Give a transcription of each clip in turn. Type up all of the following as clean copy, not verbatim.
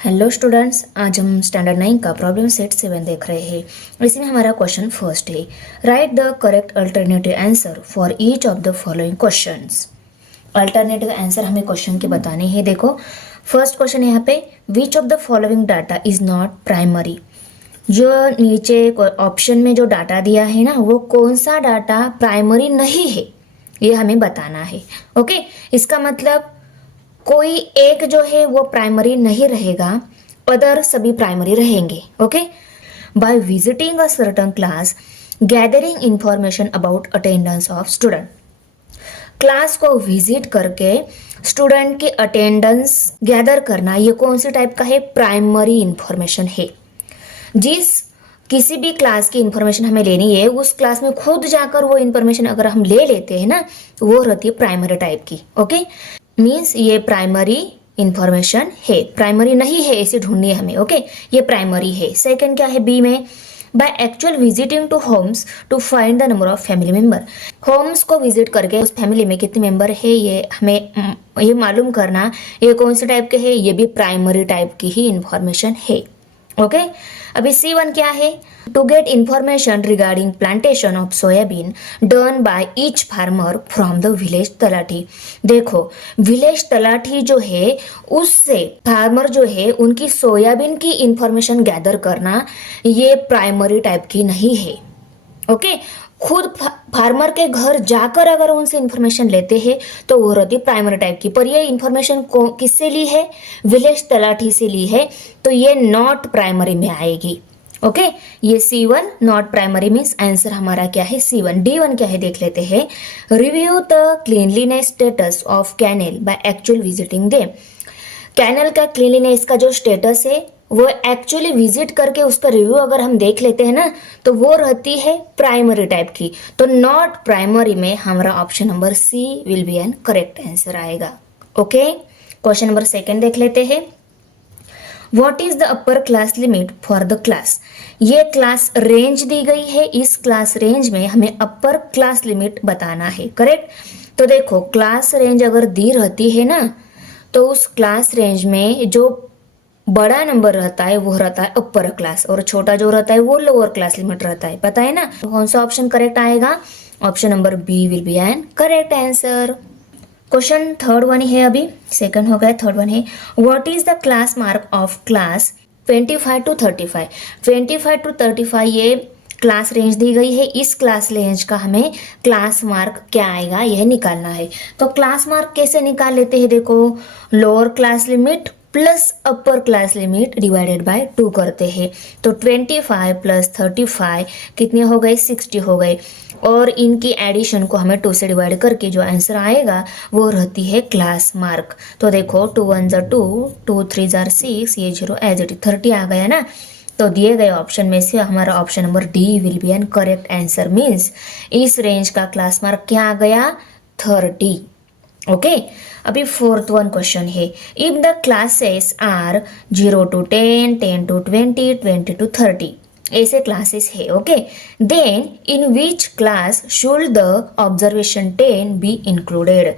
Hello students, आज हम standard 9 का प्रॉब्लम सेट 7 देख रहे हैं। इसमें हमारा क्वेश्चन फर्स्ट है, right the correct alternative answer for each of the following questions. Alternative answer हमें क्वेश्चन के बताने हैं। देखो फर्स्ट क्वेश्चन यहाँ पे, which of the following data is not primary. जो नीचे ऑप्शन में जो डाटा दिया है ना, वो कौन सा डाटा प्राइमरी नहीं है, ये हमें बताना है। ओके, इसका मतलब कोई एक जो है वो प्राइमरी नहीं रहेगा, अदर सभी प्राइमरी रहेंगे। Okay, by visiting a certain class, gathering information about attendance of student. Class को विजिट करके स्टूडेंट की अटेंडेंस गैदर करना, ये कौन सी टाइप का है? प्राइमरी इंफॉर्मेशन है। जिस किसी भी क्लास की इंफॉर्मेशन हमें लेनी है, उस क्लास में खुद जाकर वो इंफॉर्मेशन अगर हम ले लेते हैं ना, तो वो रहती है प्राइमरी टाइप की। ओके, मीन्स ये प्राइमरी इंफॉर्मेशन है, प्राइमरी नहीं है ऐसे ढूंढनी है हमें। ओके, ये प्राइमरी है। सेकंड क्या है बी में, by actual visiting to homes to find the number of family member. Homes को विजिट करके उस फैमिली में कितने मेंबर है ये हमें ये मालूम करना, ये कौन से टाइप के है? ये भी प्राइमरी टाइप की ही इंफॉर्मेशन है। ओके, अभी C1 क्या है? To get information regarding plantation of soybean done by each farmer from the village talathi. देखो विलेज तलाठी जो है, उससे फार्मर जो है उनकी सोयाबीन की इंफॉर्मेशन गैदर करना, ये प्राइमरी टाइप की नहीं है। ओके, खुद फार्मर के घर जाकर अगर उनसे इंफॉर्मेशन लेते हैं तो वो रहती प्राइमरी टाइप की। पर ये इंफॉर्मेशन किससे ली है? विलेज तलाठी से ली है, तो ये नॉट प्राइमरी में आएगी। ओके, ये C1 not primary means answer हमारा क्या है? C1। D1 क्या है देख लेते हैं, review the cleanliness status of canal by actual visiting them. Canal का क्लीनलीनेस का जो स्टेटस है वो एक्चुअली विजिट करके उसका रिव्यू अगर हम देख लेते हैं ना, तो वो रहती है प्राइमरी टाइप की। तो नॉट प्राइमरी में हमारा option number C will be an correct answer आएगा। ओके, क्वेश्चन नंबर सेकंड देख लेते हैं, what is the upper class limit for the class. ये क्लास रेंज दी गई है, इस क्लास रेंज में हमें अपर क्लास लिमिट बताना है। करेक्ट, तो देखो क्लास रेंज अगर दी रहती है ना, तो उस क्लास रेंज में जो बड़ा नंबर रहता है वो रहता है अपर क्लास, और छोटा जो रहता है वो लोअर क्लास लिमिट रहता है। पता है ना कौन सा ऑप्शन करेक्ट आएगा? Option number B will be an correct answer. Question third one है, अभी सेकंड हो गया, थर्ड वन है, what is the class mark of class 25 to 35। 25 to 35 ये क्लास रेंज दी गई है, इस क्लास रेंज का हमें क्लास मार्क क्या आएगा यह निकालना है। तो क्लास मार्क कैसे निकाल लेते हैं? देखो lower class limit plus upper class limit divided by 2 करते हैं, तो 25 प्लस 35 कितने हो गए? 60 हो गए, और इनकी एडिशन को हमें 2 से डिवाइड करके जो आंसर आएगा वो रहती है क्लास मार्क। तो देखो 2 1 2, 2 3 6, ये 0 एज इट इज 30 आ गया ना। तो दिए गए ऑप्शन में से हमारा option number D will be an correct answer, means इस रेंज का क्लास मार्क क्या आ गया? 30। ओके, अभी फोर्थ वन क्वेश्चन है, if the classes are 0 to 10, 10 to 20, 20 to 30 ऐसे क्लासेस है। Okay, then in which class should the observation 10 be included.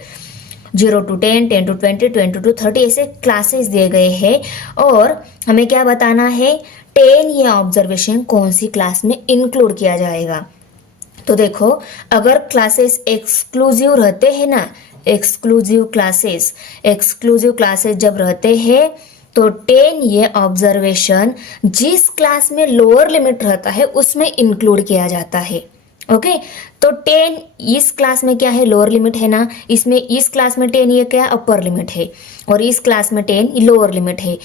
0 to 10, 10 to 20, 20 to 30 ऐसे क्लासेस दिए गए हैं, और हमें क्या बताना है? 10 ये ऑब्जर्वेशन कौन सी क्लास में इंक्लूड किया जाएगा। तो देखो अगर क्लासेस एक्सक्लूसिव रहते हैं ना, एक्सक्लूसिव क्लासेस जब रहते हैं तो 10 ये ऑब्जर्वेशन जिस क्लास में लोअर लिमिट रहता है उसमें इंक्लूड किया जाता है। ओके, तो 10 इस क्लास में क्या है? लोअर लिमिट है ना, इसमें इस क्लास में 10 ये क्या अपर लिमिट है, और इस क्लास में 10 लोअर लिमिट है।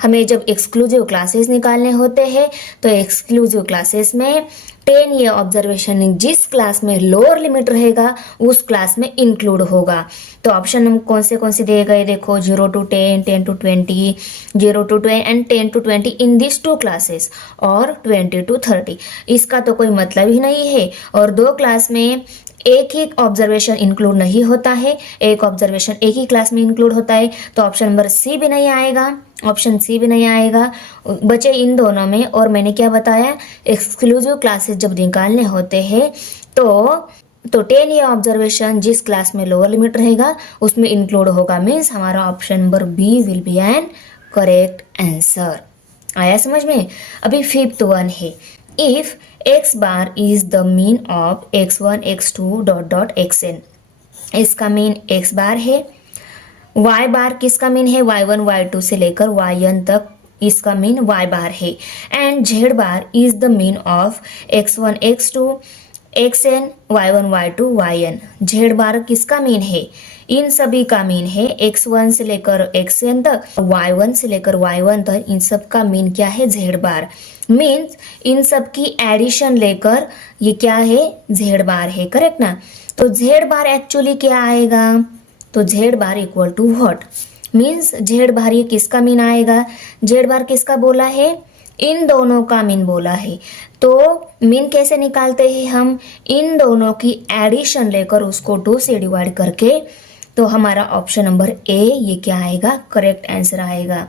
हमें जब एक्सक्लूसिव क्लासेस निकालने होते हैं तो एक्सक्लूसिव क्लासेस में 10 ये ऑब्जर्वेशन जिस क्लास में लोअर लिमिट रहेगा उस क्लास में इंक्लूड होगा। तो ऑप्शन हम कौन से दिए गए? देखो 0 to 10, 10 to 20, 0 to 10 and 10 to 20 in this 2 classes, और 20 to 30। इसका तो कोई मतलब ही नहीं है, और 2 क्लास में एक ही ऑब्जर्वेशन इंक्लूड नहीं होता है, एक ऑब्जर्वेशन एक ही क्लास में इंक्लूड होता है। तो ऑप्शन नंबर सी भी नहीं आएगा, ऑप्शन सी भी नहीं आएगा, बचे इन दोनों में। और मैंने क्या बताया, एक्सक्लूसिव क्लासेस जब निकालने होते हैं तो 10 ये ऑब्जर्वेशन जिस क्लास में लोअर लिमिट रहेगा उसमें इंक्लूड होगा, मीन्स हमारा option number B will be an correct answer. आया समझ में। अभी फिफ्थ वन है, if x bar is the mean of x1 x2 dot dot xn। इसका मीन x बार है, y बार किसका मीन है y1 y2 से लेकर yn तक, इसका मीन y बार है। And z bar is the mean of x1 x2 xn y1 y2 yn। z बार किसका मीन है, इन सभी का मीन है x1 से लेकर xn तक, y1 से लेकर y1 तक, इन सब का मीन क्या है z बार। मीन्स इन सब की एडिशन लेकर ये क्या है z बार है, करेक्ट ना। तो z बार एक्चुअली क्या आएगा, तो z bar equal to what, means z bar ये किसका मीन आएगा, z बार किसका बोला है, इन दोनों का मीन बोला है। तो मीन कैसे निकालते हैं हम, इन दोनों की एडिशन लेकर उसको 2 से डिवाइड करके, तो हमारा ऑप्शन नंबर ए ये क्या आएगा, करेक्ट आंसर आएगा।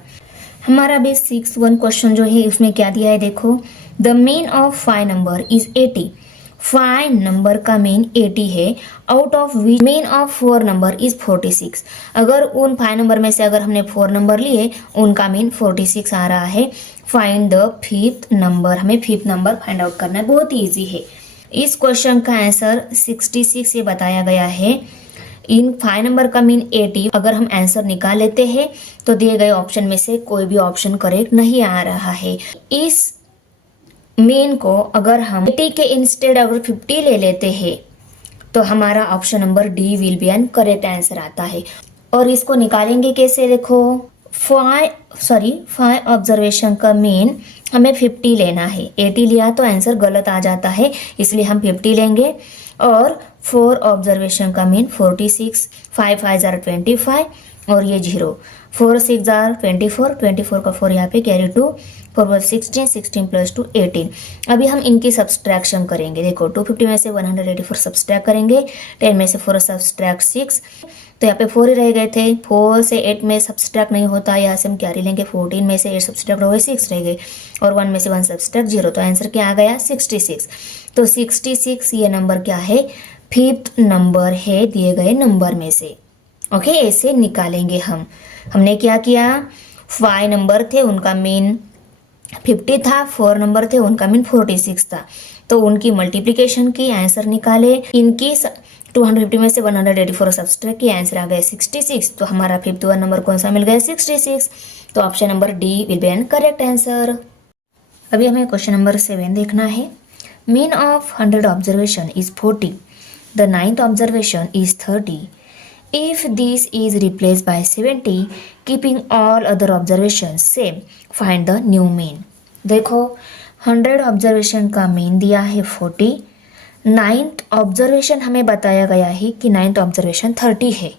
हमारा भी 6th क्वेश्चन जो है उसमें क्या दिया है देखो, the mean of 5 number is 80। 5 number का मीन 80 है, out of which mean of 4 number is 46। अगर उन 5 नंबर में से अगर हमने 4 नंबर लिए, उनका मीन 46 आ रहा है। फाइंड द 5th नंबर, हमें 5th नंबर फाइंड आउट करना है, बहुत ईजी है। इस क्वेश्चन का आंसर 66 ये बताया गया है। इन 5 नंबर का मीन 80, अगर हम आंसर निकाल लेते हैं तो दिए गए ऑप्शन में से कोई भी ऑप्शन करेक्ट नहीं आ रहा है। इस मीन को अगर हम 80 के इंस्टेड अगर 50 ले लेते हैं तो हमारा option number D will be an correct answer आता है। और इसको निकालेंगे कैसे, देखो 5 ऑब्जर्वेशन का मीन हमें 50 लेना है, 80 लिया तो आंसर गलत आ जाता है, इसलिए हम 50 लेंगे। और 4 ऑब्जर्वेशन का मीन 46, 5 5 25 और ये 0, 4 6 24, 24 का 4 यहाँ पे कैरी 2, 4 16, 16 प्लस 2 18। अभी हम इनकी सब्सट्रैक्शन करेंगे, देखो 250 में से 184 सब्सट्रैक्ट करेंगे, 10 में से 4 सब्सट्रैक्ट 6, तो यहाँ पे 4 ही रह गए थे, 4 से 8 में सब्सट्रैक्ट नहीं होता, यहाँ से हम कैरी लेंगे, 14 में से 8 सब्सट्रैक्ट हो गए 6 रह गए, और 1 में से 1 सब्सट्रैक्ट 0, तो आंसर क्या आ गया 66। तो 66 ये नंबर क्या है, 5th नंबर है दिए गए नंबर में से। ओके, ऐसे निकालेंगे हम। हमने क्या किया, 5 नंबर थे उनका मीन 50 था, 4 नंबर थे उनका मीन 46 था, तो उनकी मल्टीप्लिकेशन की आंसर निकाले, इनकी 250 में से 184 सब्सट्रैक्ट की आंसर आ गया 66। तो हमारा 5th नंबर कौन सा मिल गया 66। तो option number D will be an correct answer. अभी हमें क्वेश्चन नंबर 7 देखना है। Mean of 100 observation is 40, the 9th observation is 30। If this is replaced by 70, keeping all other observations same, find the new mean। देखो 100 observation का mean दिया है 40, 9th observation हमें बताया गया है कि 9th ऑब्जर्वेशन 30 है।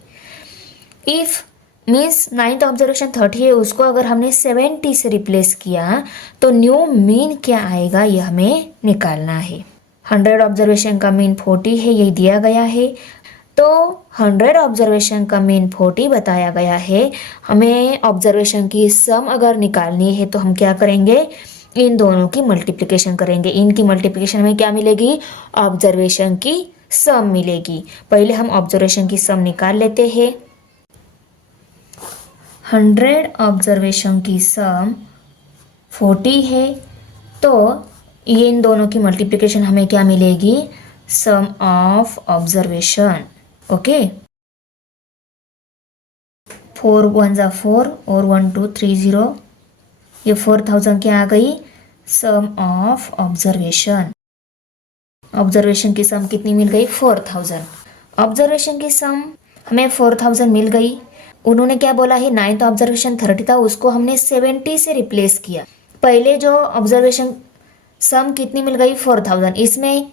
इफ मीन्स 9th ऑब्जर्वेशन 30 है, उसको अगर हमने 70 से रिप्लेस किया तो न्यू मीन क्या आएगा ये हमें निकालना है। 100 ऑब्जर्वेशन का मीन 40 है, यही दिया गया है, तो 100 ऑब्जर्वेशन का मीन 40 बताया गया है। हमें ऑब्जर्वेशन की सम अगर निकालनी है तो हम क्या करेंगे, इन दोनों की मल्टीप्लिकेशन करेंगे। इनकी मल्टीप्लिकेशन में क्या मिलेगी, ऑब्जर्वेशन की सम मिलेगी। पहले हम ऑब्जर्वेशन की सम निकाल लेते हैं। 100 ऑब्जर्वेशन की सम 40 है, तो ये इन दोनों की मल्टीप्लिकेशन हमें क्या मिलेगी, सम ऑफ ऑब्जर्वेशन। ओके, 4 1 जा 4 और 1 2 3 0, ये 4000 क्या आ गई, सम ऑफ ऑब्जर्वेशन। ऑब्जर्वेशन की सम कितनी मिल गई 4000। ऑब्जर्वेशन की सम हमें 4000 मिल गई। उन्होंने क्या बोला है, 9th ऑब्जर्वेशन 30 था, उसको हमने 70 से रिप्लेस किया। पहले जो ऑब्जर्वेशन सम कितनी मिल गई 4000, इसमें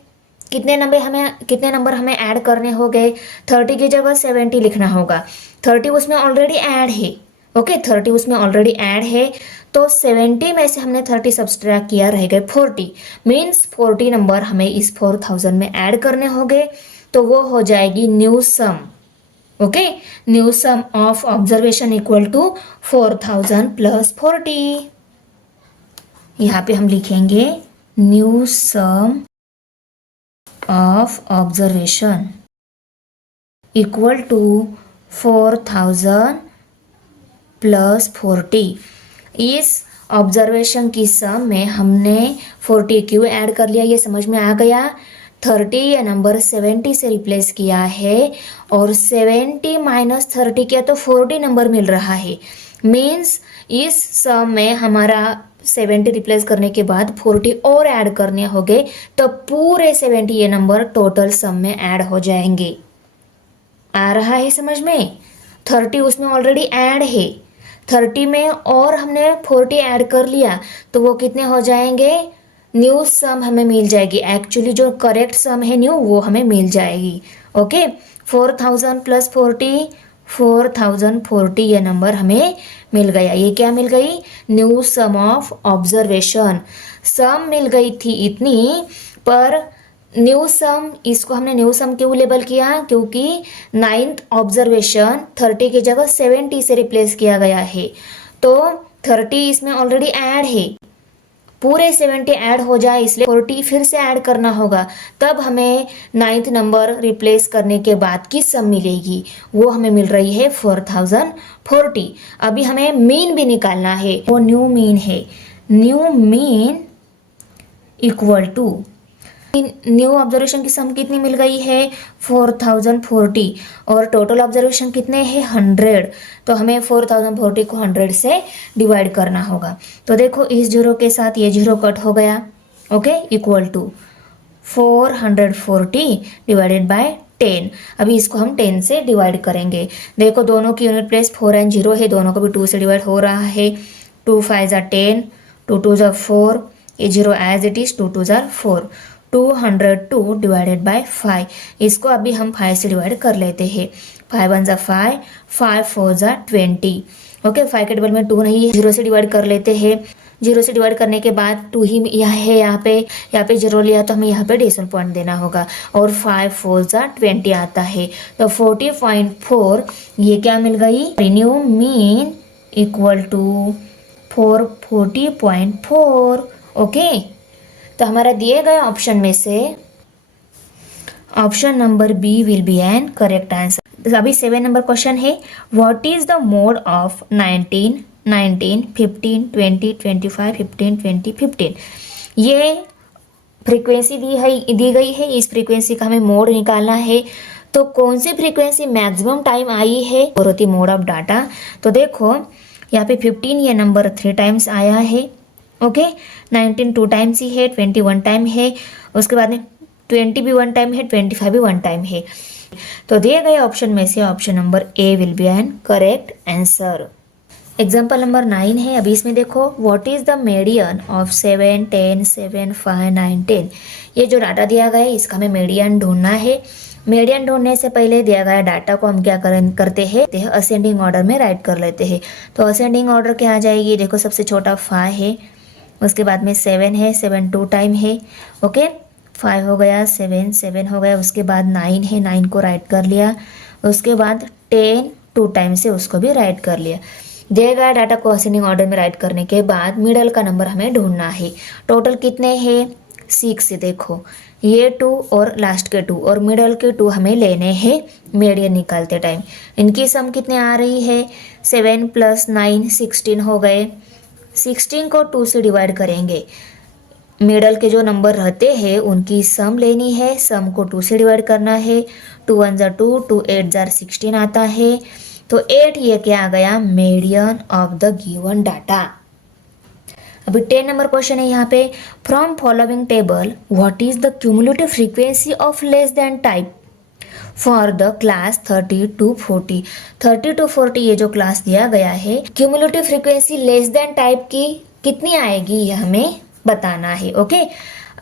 कितने नंबर हमें ऐड करने हो गए, 30 की जगह 70 लिखना होगा। 30 उसमें ऑलरेडी ऐड है, ओके 30 उसमें ऑलरेडी ऐड है, तो 70 में से हमने 30 सब्सट्रैक्ट किया, रह गए 40। मीन्स 40 नंबर हमें इस 4000 में ऐड करने होंगे, तो वो हो जाएगी new sum. Okay, new sum of observation equal to 4000 plus 40। यहाँ पे हम लिखेंगे new sum of observation equal to 4000 plus 40। इस ऑब्जर्वेशन की सम में हमने 40 क्यों ऐड कर लिया, ये समझ में आ गया। 30 या नंबर 70 से रिप्लेस किया है और 70 माइनस 30 किया तो 40 नंबर मिल रहा है। मीन्स इस सम में हमारा 70 रिप्लेस करने के बाद 40 और ऐड करने होंगे तो पूरे 70 ये नंबर टोटल सम में ऐड हो जाएंगे। आ रहा है समझ में? 30 उसमें ऑलरेडी ऐड है, 30 में और हमने 40 ऐड कर लिया तो वो कितने हो जाएंगे, न्यू सम हमें मिल जाएगी। एक्चुअली जो करेक्ट सम है न्यू वो हमें मिल जाएगी। ओके, 4000 प्लस 40, 4040 ये नंबर हमें मिल गया। ये क्या मिल गई, न्यू सम ऑफ ऑब्जर्वेशन। सम मिल गई थी इतनी, पर न्यू सम, इसको हमने न्यू सम क्यों लेबल किया, क्योंकि 9th ऑब्जर्वेशन 30 की जगह 70 से रिप्लेस किया गया है तो 30 इसमें ऑलरेडी ऐड है, पूरे 70 ऐड हो जाए इसलिए 40 फिर से ऐड करना होगा, तब हमें 9th नंबर रिप्लेस करने के बाद की सम मिलेगी। वो हमें मिल रही है 4040। अभी हमें मीन भी निकालना है, वो न्यू मीन है। New mean equal to new observation की सम कितनी मिल गई है, 4040 और टोटल ऑब्जर्वेशन कितने हैं, 100। तो हमें 4040 को 100 से डिवाइड करना होगा। तो देखो इस जीरो के साथ ये जीरो कट हो गया। Okay, equal to 440 divided by 10। अभी इसको हम 10 से डिवाइड करेंगे। देखो दोनों की यूनिट प्लेस 4 एंड 0 है, दोनों को भी 2 से डिवाइड हो रहा है। 2 5 ज़ा 10, 2 2 ज़ा 4, ये जीरो एज इट इज, 2 2 ज़ा 4। 202 डिवाइडेड बाय 5, इसको अभी हम 5 से डिवाइड कर लेते हैं। 5 1 ज़ा 5, 5 4 ज़ा 20। ओके, 5 के टेबल में 2 नहीं है, 0 से डिवाइड कर लेते हैं। 0 से डिवाइड करने के बाद 2 ही यह है, यहाँ पे 0 लिया तो हमें यहाँ पे डेसिमल पॉइंट देना होगा और 5 4 ज़ा 20 आता है। तो 40.4 ये क्या मिल गई, new mean equal to 440.4। Okay, तो हमारा दिए गए ऑप्शन में से option number B will be an correct answer. तो अभी 7 नंबर क्वेश्चन है, what is the mode of 19 19 15 20 25 15 20 15। ये फ्रीक्वेंसी दी गई है, इस फ्रीक्वेंसी का हमें मोड निकालना है। तो कौन सी फ्रीक्वेंसी मैक्सिमम टाइम आई है और होती मोड ऑफ डाटा। तो देखो यहाँ पे 15 ये नंबर 3 टाइम्स आया है। ओके, 19 2 टाइम्स ही है, 20 1 टाइम है, उसके बाद में 20 भी 1 टाइम है, 25 भी 1 टाइम है। तो दिए गए ऑप्शन में से option number A will be an correct answer. Example number 9 है। अभी इसमें देखो, what is the median of 7 10 7 5 9 10। ये जो डाटा दिया गया है इसका हमें मीडियन ढूंढना है। मीडियन ढूंढने से पहले दिया गया डाटा को हम क्या करते हैं, असेंडिंग ऑर्डर में राइट कर लेते हैं। तो असेंडिंग ऑर्डर क्या आ जाएगी, देखो सबसे छोटा 5 है, उसके बाद में 7 है, 7 2 टाइम है। ओके, 5 हो गया, 7 7 हो गया, उसके बाद 9 है, 9 को राइट कर लिया, उसके बाद 10 2 टाइम से उसको भी राइट कर लिया। दिए गए डाटा को असेंडिंग ऑर्डर में राइट करने के बाद मिडल का नंबर हमें ढूंढना है। टोटल कितने हैं, 6। देखो ये 2 और लास्ट के 2 और मिडल के 2 हमें लेने हैं मीडियन निकालते टाइम। इनकी सम कितने आ रही है, 7 + 9 16 हो गए। 16 को 2 से डिवाइड करेंगे, मिडल के जो नंबर रहते हैं उनकी सम लेनी है, सम को 2 से डिवाइड करना है। 2 1 ज़ा 2, 2 8 ज़ा 16 आता है। तो 8 ये क्या आ गया, median of the given data. अभी 10 नंबर क्वेश्चन है यहाँ पे, from following table what is the cumulative frequency of less than type for the class 30 to 40। 30 to 40 ये जो क्लास दिया गया है, cumulative frequency less than type की कितनी आएगी ये हमें बताना है। ओके,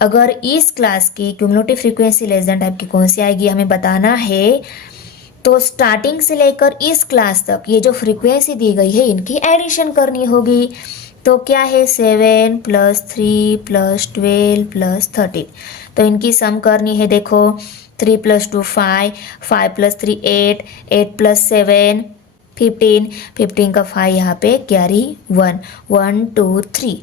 अगर इस क्लास की cumulative frequency less than type की कौन सी आएगी हमें बताना है, तो स्टार्टिंग से लेकर इस क्लास तक ये जो फ्रीक्वेंसी दी गई है इनकी एडिशन करनी होगी। तो क्या है, 7 + 3 + 12 + 13। तो इनकी सम करनी है। देखो 3 + 2 5, 5 + 3 8, 8 + 7 15, 15 का 5 यहाँ पे कैरी 1, 1 2 3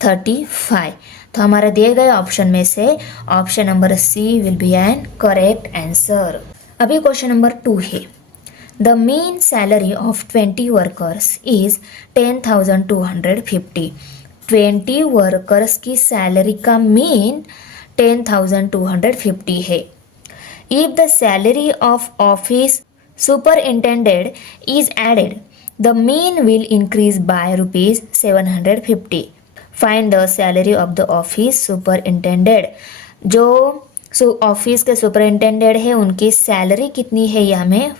35। तो हमारा दिए गए ऑप्शन में से option number C will be an correct answer. अभी क्वेश्चन नंबर 2 है, the mean salary of 20 workers is 10,250. 20 workers की सैलरी का मीन 10,250 है. If the salary of office superintendent is added, the mean will increase by ₹750. Find the salary of the office superintendent. जो office के superintendent है उनकी salary कितनी है ये हमें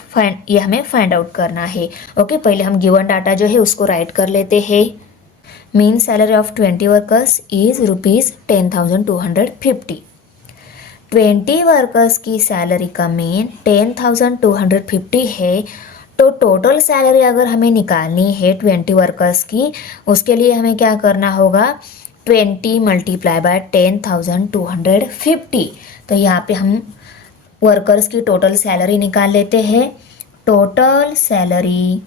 फाइंड आउट करना है. ओके, पहले हम गिवन डाटा जो है उसको राइट कर लेते हैं. Mean salary of 20 workers is ₹10,250. 20 workers की सैलरी का मीन 10,250 है. तो टोटल सैलरी अगर हमें निकालनी है 20 वर्कर्स की, उसके लिए हमें क्या करना होगा, 20 मल्टीप्लाई बाय 10,250. तो यहाँ पे हम वर्कर्स की टोटल सैलरी निकाल लेते हैं. Total salary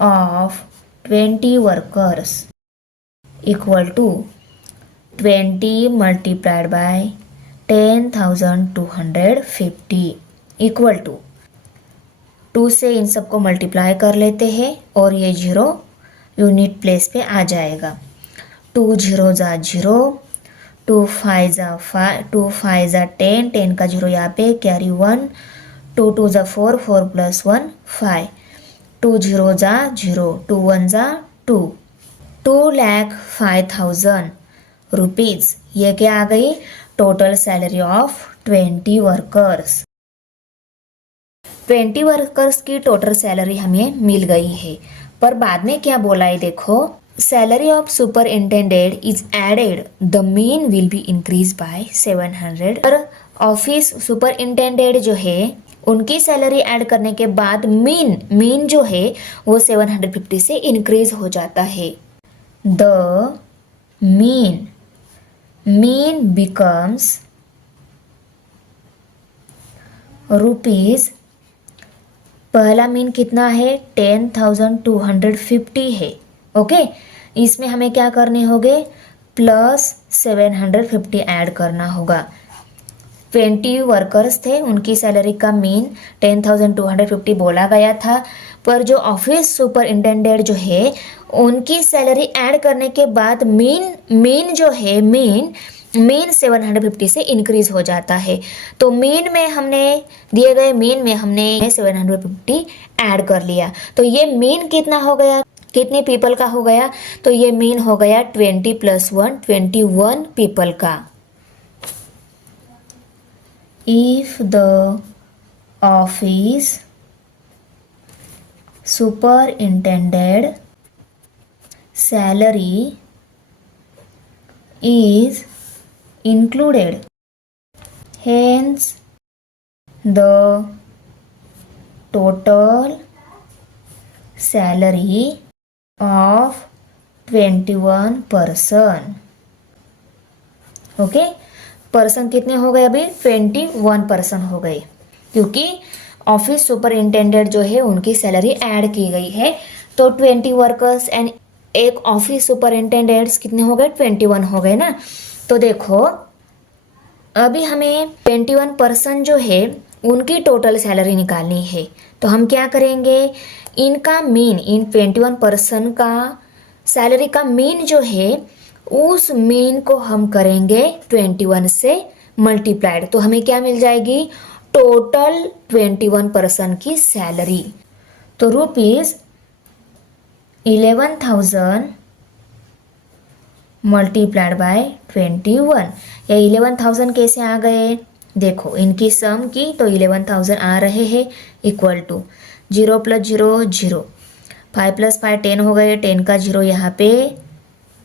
of 20 workers equal to 20 multiplied by 10,250 equal to 2 से इन सबको मल्टीप्लाई कर लेते हैं और ये 0 यूनिट प्लेस पे आ जाएगा. 2 0 जा 0, 2 5 जा 5, 2 5 जा 10, 10 का 0 यहाँ पे कैरी 1, 2 2 जा 4, 4 प्लस 1 5, 2 0 जा 0, 2 1 जा 2, 2,05,000 रुपीज़. ये क्या आ गई, total salary of 20 workers. 20 workers की टोटल सैलरी हमें मिल गई है. पर बाद में क्या बोला है देखो, salary of superintendent is added, the mean will be increase by 700. पर ऑफिस सुपरिंटेंडेंट जो है उनकी सैलरी ऐड करने के बाद मीन जो है वो 750 से इंक्रीज हो जाता है. The mean becomes rupees. पहला मीन कितना है, 10,250 है. ओके, इसमें हमें क्या करने होंगे, प्लस 750 ऐड करना होगा. 20 वर्कर्स थे, उनकी सैलरी का मीन 10,250 बोला गया था. पर जो ऑफिस सुपरिंटेंडेंट जो है उनकी सैलरी ऐड करने के बाद मीन जो है मीन 750 से इंक्रीज हो जाता है. तो मीन में हमने दिए गए मीन में हमने 750 ऐड कर लिया. तो ये मीन कितना हो गया, कितने पीपल का हो गया, तो ये मीन हो गया 20 + 1 21 पीपल का. If the office superintendent salary is included, hence the total salary of 21 person. Okay, person कितने हो गए, अभी 21 पर्सन हो गए, क्योंकि ऑफिस सुपरिंटेंडेंट जो है उनकी सैलरी ऐड की गई है. तो 20 वर्कर्स एंड एक ऑफिस सुपरिंटेंडेंट्स कितने हो गए, 21 हो गए ना. तो देखो अभी हमें 21 पर्सन जो है उनकी टोटल सैलरी निकालनी है. तो हम क्या करेंगे, इनका मीन, इन 21 पर्सन का सैलरी का मीन जो है उस मीन को हम करेंगे 21 से मल्टीप्लाइड. तो हमें क्या मिल जाएगी, टोटल 21 पर्सन की सैलरी. तो रुपीज़ 11,000 मल्टीप्लाइड बाय 21. या 11,000 कैसे आ गए, देखो इनकी सम की तो 11,000 आ रहे हैं इक्वल टू 0 + 0 0, 5 + 5 10 हो गए, 10 का 0 यहाँ पे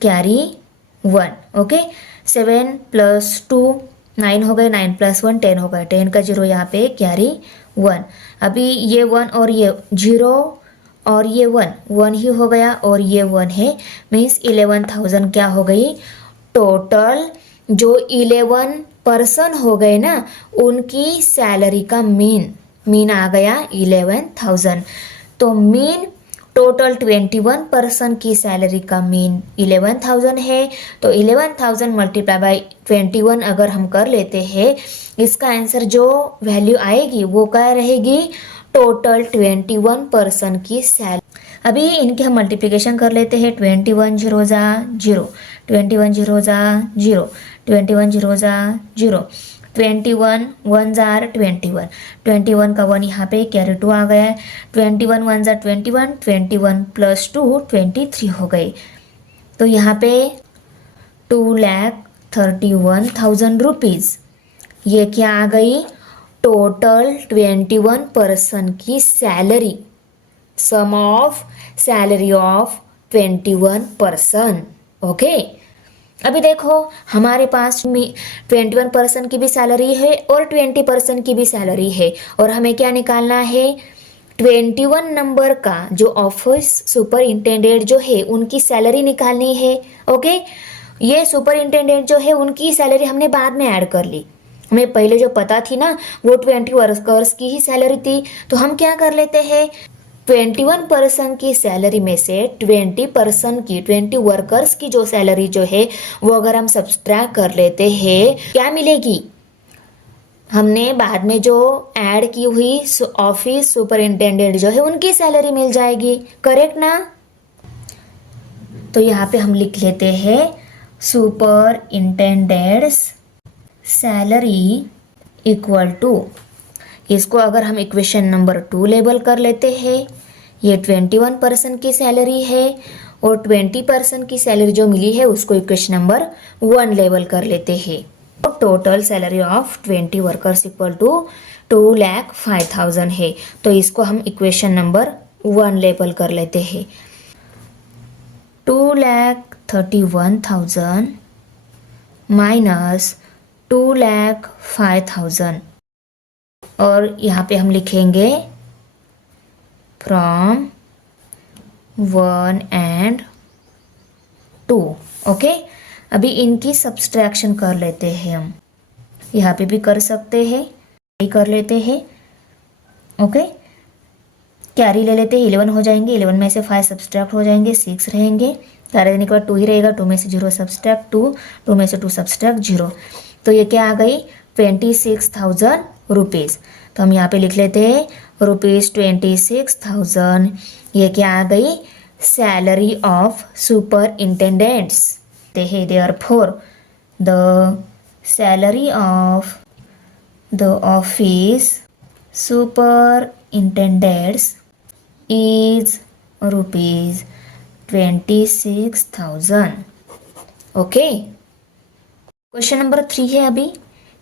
कैरी 1. ओके, 7 + 2 9 हो गए, 9 + 1 10 हो गए, 10 का 0 यहाँ पे कैरी 1. अभी ये 1 और ये 0 और ये 1 ही हो गया और ये 1 है, मीन्स 11,000 क्या हो गई, टोटल जो 11 पर्सन हो गए ना उनकी सैलरी का मीन आ गया 11,000. तो मीन टोटल 21 पर्सन की सैलरी का मीन 11,000 है. तो 11,000 मल्टीप्लाई बाय 21 अगर हम कर लेते हैं, इसका आंसर जो वैल्यू आएगी वो क्या रहेगी, टोटल 21 पर्सन की सैलरी। अभी इनके हम मल्टीप्लिकेशन कर लेते हैं। 21 जीरो ज़ा 0, 21 जीरो ज़ा 0, 21 जीरो ज़ा 0, 21 वन ज़ार 21, 21 का 1 यहाँ पे कैरी 2 आ गया है। 21 वन ज़ार 21, 21 प्लस 2 23 हो गई। तो यहाँ पे 2,31,000 रुपीज़ ये क्या आ गई, टोटल 21 पर्सन की salary, sum of salary of 21 person. Okay, अभी देखो हमारे पास में 21 पर्सन की भी सैलरी है और 20 पर्सन की भी सैलरी है, और हमें क्या निकालना है, 21 नंबर का जो ऑफिस सुपरिंटेंडेंट जो है उनकी सैलरी निकालनी है। ओके, ये सुपरिंटेंडेंट जो है उनकी सैलरी हमने बाद में ऐड कर ली, हमें पहले जो पता थी ना वो 20 वर्कर्स की ही सैलरी थी। तो हम क्या कर लेते हैं, 21 पर्सन की सैलरी में से 20 वर्कर्स की जो सैलरी जो है वो अगर हम सब्सट्रैक्ट कर लेते हैं, क्या मिलेगी, हमने बाद में जो ऐड की हुई ऑफिस सुपरिंटेंडेंट जो है उनकी सैलरी मिल जाएगी। करेक्ट ना? तो यहाँ पे हम लिख लेते हैं सुपरिंटेंडेंट्स सैलरी इक्वल टू, इसको अगर हम इक्वेशन नंबर 2 लेबल कर लेते हैं, ये 21 पर्सन की सैलरी है और 20 पर्सन की सैलरी जो मिली है उसको इक्वेशन नंबर 1 लेबल कर लेते हैं। और total salary of 20 workers equal to 2,05,000 है, तो इसको हम इक्वेशन नंबर 1 लेबल कर लेते हैं। 2,31,000 माइनस 2,05,000, और यहाँ पे हम लिखेंगे फ्रॉम 1 एंड 2। ओके, अभी इनकी सब्सट्रैक्शन कर लेते हैं हम, यहाँ पे भी कर सकते हैं, ये कर लेते हैं। ओके, कैरी ले लेते हैं, 11 हो जाएंगे, 11 में से 5 सब्सट्रैक्ट हो जाएंगे, 6 रहेंगे, कैरी देने के बाद 2 ही रहेगा, 2 में से 0 सब्सट्रैक्ट 2, 2 में से 2 सब्सट्रैक्ट 0, तो ये क्या आ गई 26,000 रुपीज़। तो हम यहाँ पे लिख लेते हैं ₹26,000, ये क्या आ गई, salary of superintendents. Therefore the salary of the office superintendents is ₹26,000। Okay, question number 3 है अभी।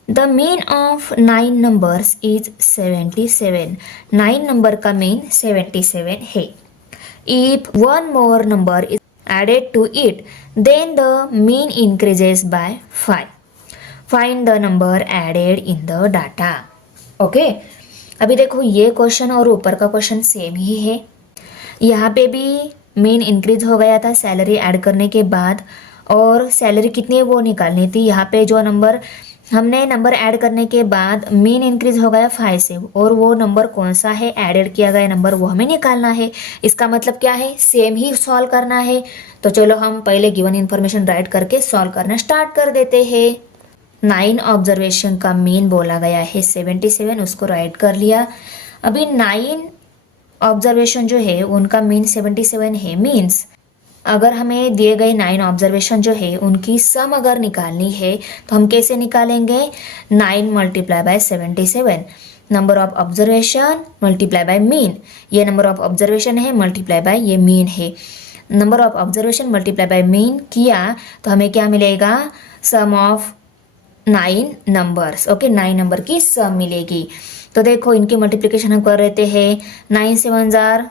The mean of 9 numbers is 77। 9 number का मीन 77 है। If one more number is added to it then the mean increases by 5। Find the number added in the data. Okay, अभी देखो ये question और ऊपर का क्वेश्चन सेम ही है। यहाँ पे भी मीन इंक्रीज हो गया था सैलरी ऐड करने के बाद, और सैलरी कितनी है वो निकालनी थी। यहाँ पे जो नंबर हमने नंबर ऐड करने के बाद मीन इंक्रीज हो गया 5 से, और वो नंबर कौन सा है ऐडेड किया गया नंबर वो हमें निकालना है। इसका मतलब क्या है, सेम ही सॉल्व करना है। तो चलो हम पहले गिवन इन्फॉर्मेशन राइट करके सॉल्व करना स्टार्ट कर देते हैं। 9 ऑब्जर्वेशन का मीन बोला गया है 77, उसको राइट कर लिया। अभी 9 ऑब्जर्वेशन जो है उनका मीन 77 है, मीन्स अगर हमें दिए गए 9 ऑब्जर्वेशन जो है उनकी सम अगर निकालनी है तो हम कैसे निकालेंगे, 9 multiply by 77, number of observation multiply by mean, ये नंबर ऑफ ऑब्जर्वेशन है मल्टीप्लाई बाय ये मीन है। Number of observation multiply by mean किया तो हमें क्या मिलेगा, सम ऑफ 9 नंबर्स। ओके, 9 नंबर की सम मिलेगी। तो देखो इनकी मल्टीप्लिकेशन हम कर लेते हैं, 9 7 जार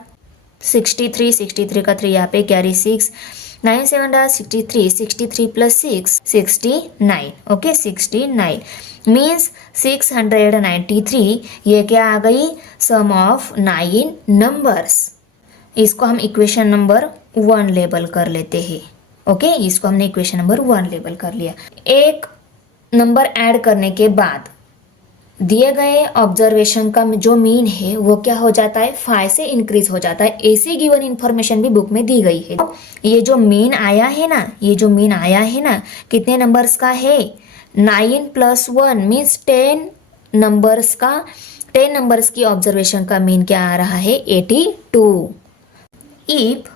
63, 63 का 3 यहाँ पे carry 6, 9 7 jar 63, 63 plus 6 69। Okay, 69 means 693, ये क्या आ गई, सम ऑफ 9 नंबर्स। इसको हम इक्वेशन नंबर 1 लेबल कर लेते हैं। ओके, इसको हमने इक्वेशन नंबर 1 लेबल कर लिया। एक नंबर ऐड करने के बाद दिए गए ऑब्जर्वेशन का जो मीन है वो क्या हो जाता है, 5 से इंक्रीज हो जाता है। ऐसी गिवन इन्फॉर्मेशन भी बुक में दी गई है। ये जो मीन आया है ना, ये जो मीन आया है ना, कितने नंबर्स का है, 9 + 1 मीन्स 10 नंबर्स का 10 नंबर्स की ऑब्जर्वेशन का मीन क्या आ रहा है 82। If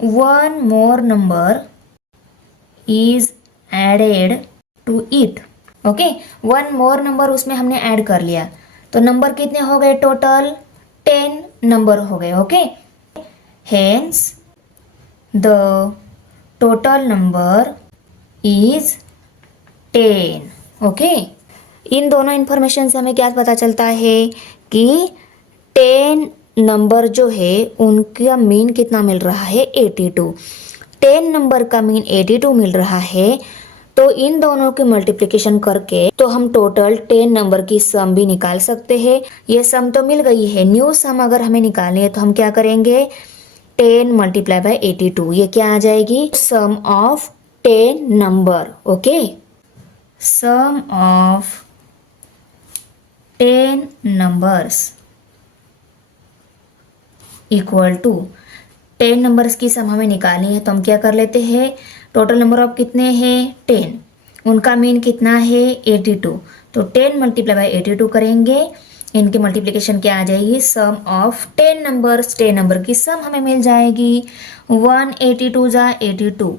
one more number is added to it, okay, one more number उसमें हमने ऐड कर लिया तो नंबर कितने हो गए टोटल 10 नंबर हो गए, okay. Hence the total number is 10, okay. इन दोनों इन्फॉर्मेशन से हमें क्या पता चलता है कि 10 नंबर जो है उनका मीन कितना मिल रहा है 82। 10 नंबर का मीन 82 मिल रहा है तो इन दोनों की मल्टीप्लिकेशन करके तो हम टोटल 10 नंबर की सम भी निकाल सकते हैं। ये सम तो मिल गई है, न्यू सम अगर हमें निकालनी है तो हम क्या करेंगे 10 मल्टीप्लाई बाय 82, ये क्या आ जाएगी sum of 10 number, okay. Sum of 10 numbers equal to 10 numbers की सम हमें निकालनी है तो हम क्या कर लेते हैं टोटल नंबर ऑफ कितने हैं 10, उनका मीन कितना है 82, तो 10 मल्टीप्लाई बाय 82 करेंगे, इनकी मल्टीप्लिकेशन क्या आ जाएगी सम ऑफ 10 नंबर्स, 10 नंबर की सम हमें मिल जाएगी 182 जा 82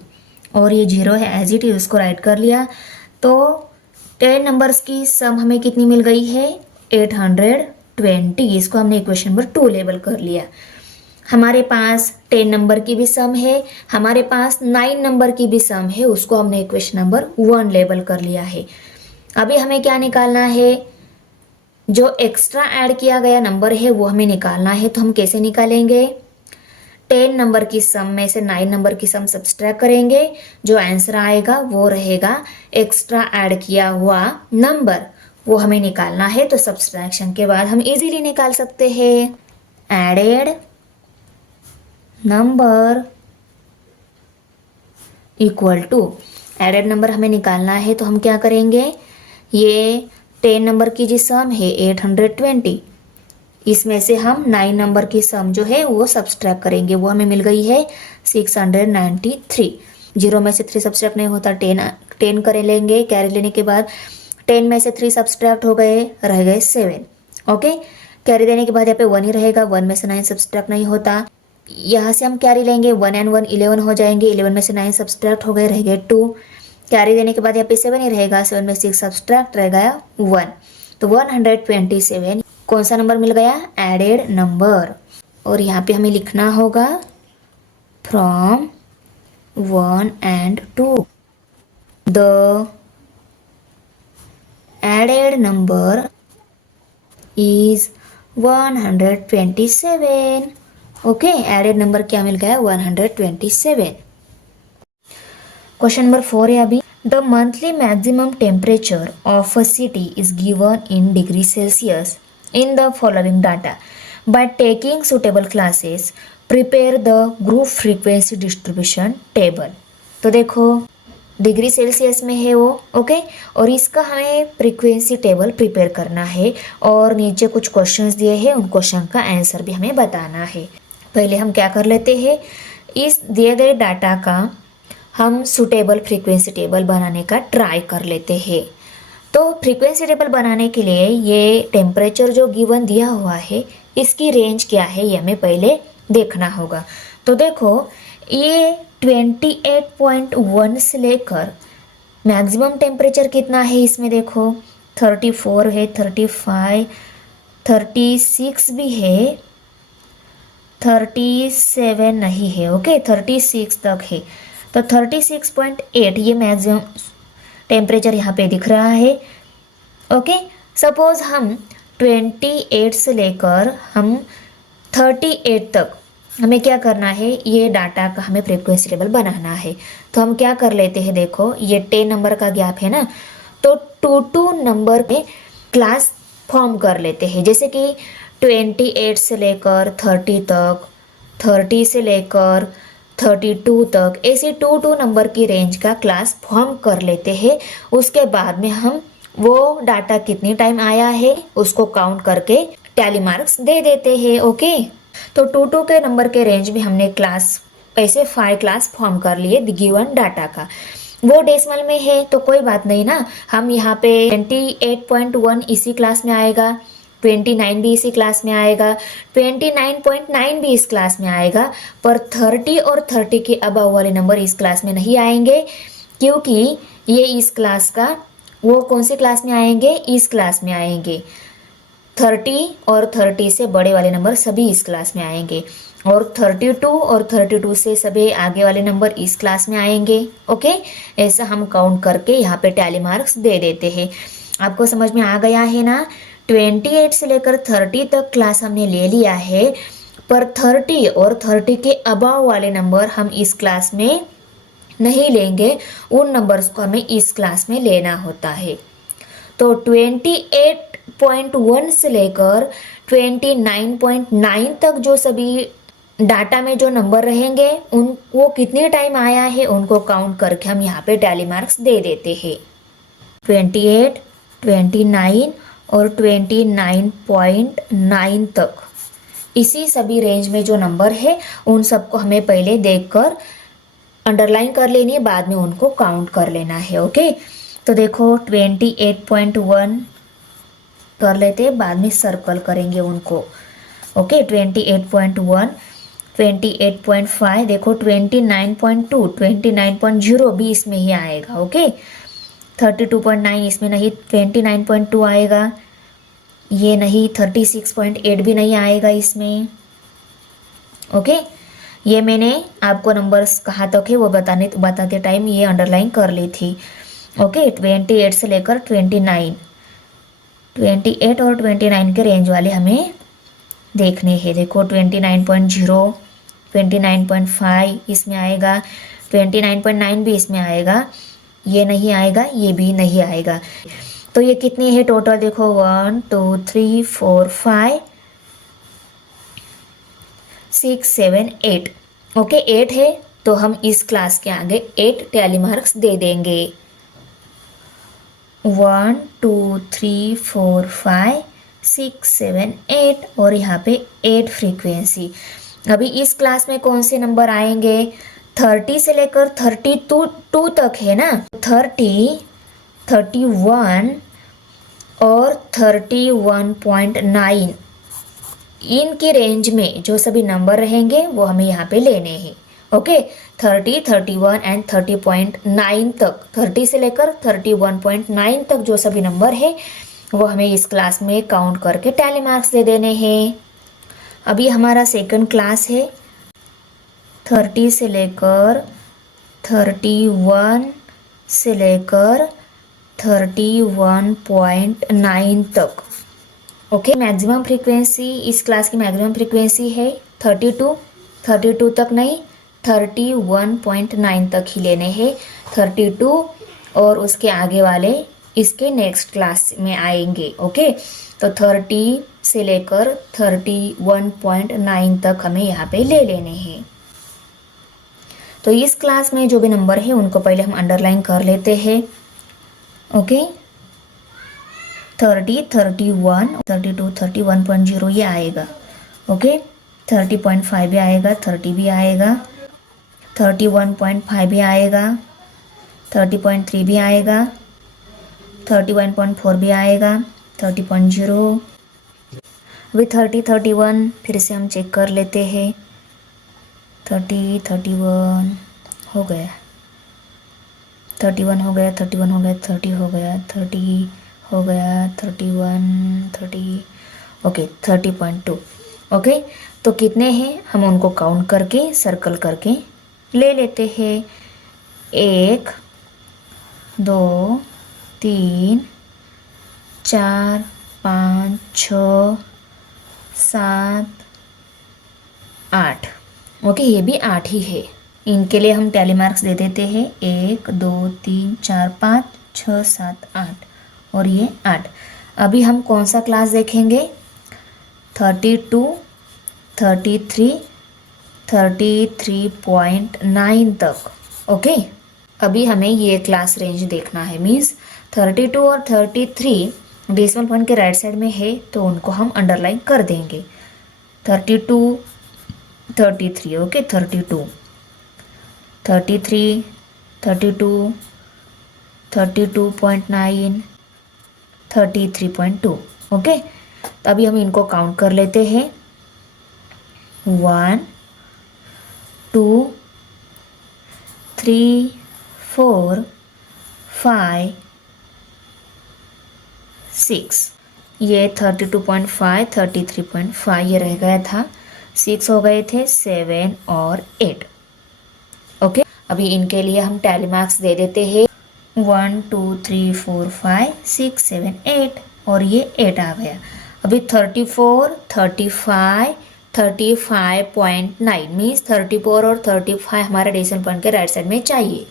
और ये 0 है एज इट इज, उसको राइट कर लिया तो 10 नंबर्स की सम हमें कितनी मिल गई है 820, इसको हमने इक्वेशन नंबर 2 लेबल कर लिया। हमारे पास 10 नंबर की भी सम है, हमारे पास 9 नंबर की भी सम है, उसको हमने इक्वेशन नंबर 1 लेबल कर लिया है। अभी हमें क्या निकालना है जो एक्स्ट्रा ऐड किया गया नंबर है वो हमें निकालना है, तो हम कैसे निकालेंगे 10 नंबर की सम में से 9 नंबर की सम सब्सट्रैक्ट करेंगे, जो आंसर आएगा वो रहेगा एक्स्ट्रा ऐड किया हुआ नंबर, वो हमें निकालना है। तो सब्सट्रैक्शन के बाद हम इजीली निकाल सकते हैं added number equal to, added number हमें निकालना है तो हम क्या करेंगे ये 10 नंबर की जो सम है 820, इसमें से हम 9 नंबर की सम जो है वो सब्सट्रैक्ट करेंगे, वो हमें मिल गई है 693। 0 में से 3 सब्सट्रैक्ट नहीं होता, 10 करे लेंगे, कैरी लेने के बाद 10 में से 3 सब्सट्रैक्ट हो गए, रह गए 7, ओके। कैरी देने के बाद यहाँ पे 1 ही रहेगा, 1 में से 9 सब्सट्रैक्ट नहीं होता, यहाँ से हम कैरी लेंगे 1 and 1 11 हो जाएंगे, 11 में से 9 सब्सट्रैक्ट हो गए, रह गए 2, कैरी देने के बाद यहाँ पे 7 ही रहेगा, 7 में 6 सब्सट्रैक्ट रह गया 1, तो 127 कौन सा नंबर मिल गया एडेड नंबर। और यहाँ पे हमें लिखना होगा from 1 and 2 the added number is 127, okay. Added number क्या मिल गया 127। क्वेश्चन नंबर 4 है अभी, the monthly maximum temperature of a city is given in degree Celsius in the following data. By taking suitable classes, prepare the group frequency distribution table. तो देखो degree Celsius में है वो, ओके, और इसका हमें फ्रीक्वेंसी टेबल प्रिपेयर करना है और नीचे कुछ क्वेश्चंस दिए हैं, उन क्वेश्चन का आंसर भी हमें बताना है। पहले हम क्या कर लेते हैं इस दिए गए डाटा का हम सुटेबल फ्रीक्वेंसी टेबल बनाने का ट्राई कर लेते हैं। तो फ्रीक्वेंसी टेबल बनाने के लिए ये टेम्परेचर जो गिवन दिया हुआ है इसकी रेंज क्या है ये हमें पहले देखना होगा। तो देखो ये 28.1 से लेकर मैक्सिमम टेम्परेचर कितना है इसमें देखो 34 है, 35, 36 भी है, 37 नहीं है, ओके, 36 तक है, तो 36.8 ये मैक्सिमम टेम्परेचर यहाँ पे दिख रहा है, ओके। सपोज हम 28 से लेकर हम 38 तक हमें क्या करना है ये डाटा का हमें फ्रीक्वेंसी टेबल बनाना है। तो हम क्या कर लेते हैं देखो ये 10 नंबर का गैप है ना, तो 2 नंबर पे क्लास फॉर्म कर लेते हैं, जैसे कि 28 से लेकर 30 तक, 30 से लेकर 32 तक, ऐसे 2 नंबर की रेंज का क्लास फॉर्म कर लेते हैं। उसके बाद में हम वो डाटा कितनी टाइम आया है उसको काउंट करके टैली मार्क्स दे देते हैं, ओके। तो 2 के नंबर के रेंज में हमने क्लास ऐसे 5 क्लास फॉर्म कर लिए गिवन डाटा का। वो डेसिमल में है तो कोई बात नहीं ना, हम यहाँ पे 28.1 इसी क्लास में आएगा, 29 भी इसी क्लास में आएगा, 29.9 भी इस क्लास में आएगा, पर 30 और 30 के अबव वाले नंबर इस क्लास में नहीं आएंगे, क्योंकि ये इस क्लास का, वो कौन सी क्लास में आएंगे, इस क्लास में आएंगे। 30 और 30 से बड़े वाले नंबर सभी इस क्लास में आएंगे, और 32 और 32 से सभी आगे वाले नंबर इस क्लास में आएंगे। ओके, ऐसा हम काउंट करके यहाँ पे टैली मार्क्स दे देते हैं। आपको समझ में आ गया है ना। 28 से लेकर 30 तक क्लास हमने ले लिया है, पर 30 और 30 के अबव वाले नंबर हम इस क्लास में नहीं लेंगे, उन नंबर्स को हमें इस क्लास में लेना होता है। तो 28.1 से लेकर 29.9 तक जो सभी डाटा में जो नंबर रहेंगे, उन वो कितने टाइम आया है उनको काउंट करके हम यहाँ पे टैली मार्क्स दे देते हैं। 28, 29 और 29.9 तक, इसी सभी रेंज में जो नंबर है उन सबको हमें पहले देखकर अंडरलाइन कर लेनी है, बाद में उनको काउंट कर लेना है। ओके, तो देखो 28.1 कर लेते हैं, बाद में सर्कल करेंगे उनको। ओके, 28.1, 28.5, देखो 29.2, 29.0 भी इसमें ही आएगा। ओके, 32.9 इसमें नहीं, 29.2 आएगा, ये नहीं, 36.8 भी नहीं आएगा इसमें। ओके, ये मैंने आपको नंबर्स कहाँ तक है वो बताते टाइम ये अंडरलाइन कर ली थी। ओके, 28 से लेकर 29, 28 और 29 के रेंज वाले हमें देखने हैं। देखो 29.0, 29.5 इसमें आएगा, 29.9 भी इसमें आएगा, ये नहीं आएगा, ये भी नहीं आएगा। तो ये कितने हैं टोटल, देखो 1 2 3 4 5 6 7 8। ओके, 8 है, तो हम इस क्लास के आगे 8 टैली मार्क्स दे देंगे। 1 2 3 4 5 6 7 8 और यहाँ पे 8 फ्रीक्वेंसी। अभी इस क्लास में कौन से नंबर आएंगे, 30 से लेकर 32 तक है ना, 30, 31 और 31.9, इनकी रेंज में जो सभी नंबर रहेंगे वो हमें यहाँ पे लेने हैं। ओके, 30, 31 एंड 30.9 तक, 30 से लेकर 31.9 तक जो सभी नंबर है वो हमें इस क्लास में काउंट करके टैली मार्क्स दे देने हैं। अभी हमारा सेकंड क्लास है, 30 से लेकर 31 से लेकर 31.9 तक। ओके, मैक्सिमम फ्रीक्वेंसी, इस क्लास की मैक्सिमम फ्रीक्वेंसी है 32 तक नहीं, 31.9 तक ही लेने हैं। 32 और उसके आगे वाले इसके नेक्स्ट क्लास में आएंगे। ओके, तो 30 से लेकर 31.9 तक हमें यहाँ पे ले लेने हैं। तो इस क्लास में जो भी नंबर है उनको पहले हम अंडरलाइन कर लेते हैं। ओके, 30, 31, 32, 31.0 ये आएगा। ओके, 30.5 भी आएगा, 30 भी आएगा, 31.5 भी आएगा, 30.3 भी आएगा, 31.4 भी आएगा, 30.0, अभी 30, 31 फिर से हम चेक कर लेते हैं। 30, 31 हो गया, 31 हो गया, 31 हो गया, 30 हो गया, 30 हो गया, 31, 30, ओके 30.2। ओके, तो कितने हैं हम उनको काउंट करके सर्कल करके ले लेते हैं। 1 2 3 4 5 6 7 8। ओके, ये भी 8 ही है, इनके लिए हम टैली मार्क्स दे देते हैं। 1 2 3 4 5 6 7 8 और ये 8। अभी हम कौन सा क्लास देखेंगे, 32, 33, 33.9 तक। ओके, अभी हमें ये क्लास रेंज देखना है, मीन्स 32 और 33 डेसिमल पॉइंट के राइट साइड में है, तो उनको हम अंडरलाइन कर देंगे। 32, 33, ओके 32, 33, 32, 32.9, 33.2। ओके, तो अभी हम इनको काउंट कर लेते हैं। 1 2 3 4 5 6। ये 32.5 33.5 ये रह गया था। 6 हो गए थे, 7 और 8। ओके, अभी इनके लिए हम टैली मार्क्स दे देते हैं। 1 2 3 4 5 6 7 8 और ये 8 आ गया। अभी 34 35 35.9 मीन्स 34 और 35 हमारे डेसिमल पॉइंट के राइट साइड में चाहिए।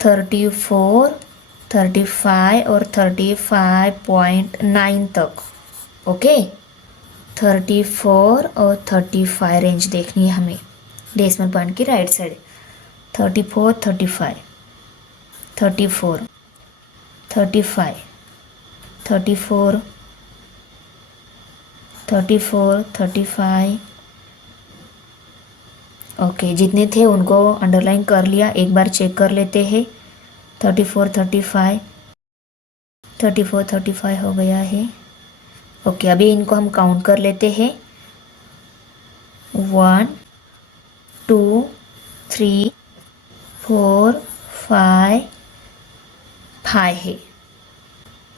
34 35 और 35.9 तक। ओके, 34 और 35 रेंज देखनी है हमें डेसिमल पॉइंट की राइट साइड। 34 35 34 35 34 34 35। ओके, जितने थे उनको अंडरलाइन कर लिया। एक बार चेक कर लेते हैं। 34 35 34 35 हो गया है। ओके, अभी इनको हम काउंट कर लेते हैं। 1 2 3 4 5 5 है।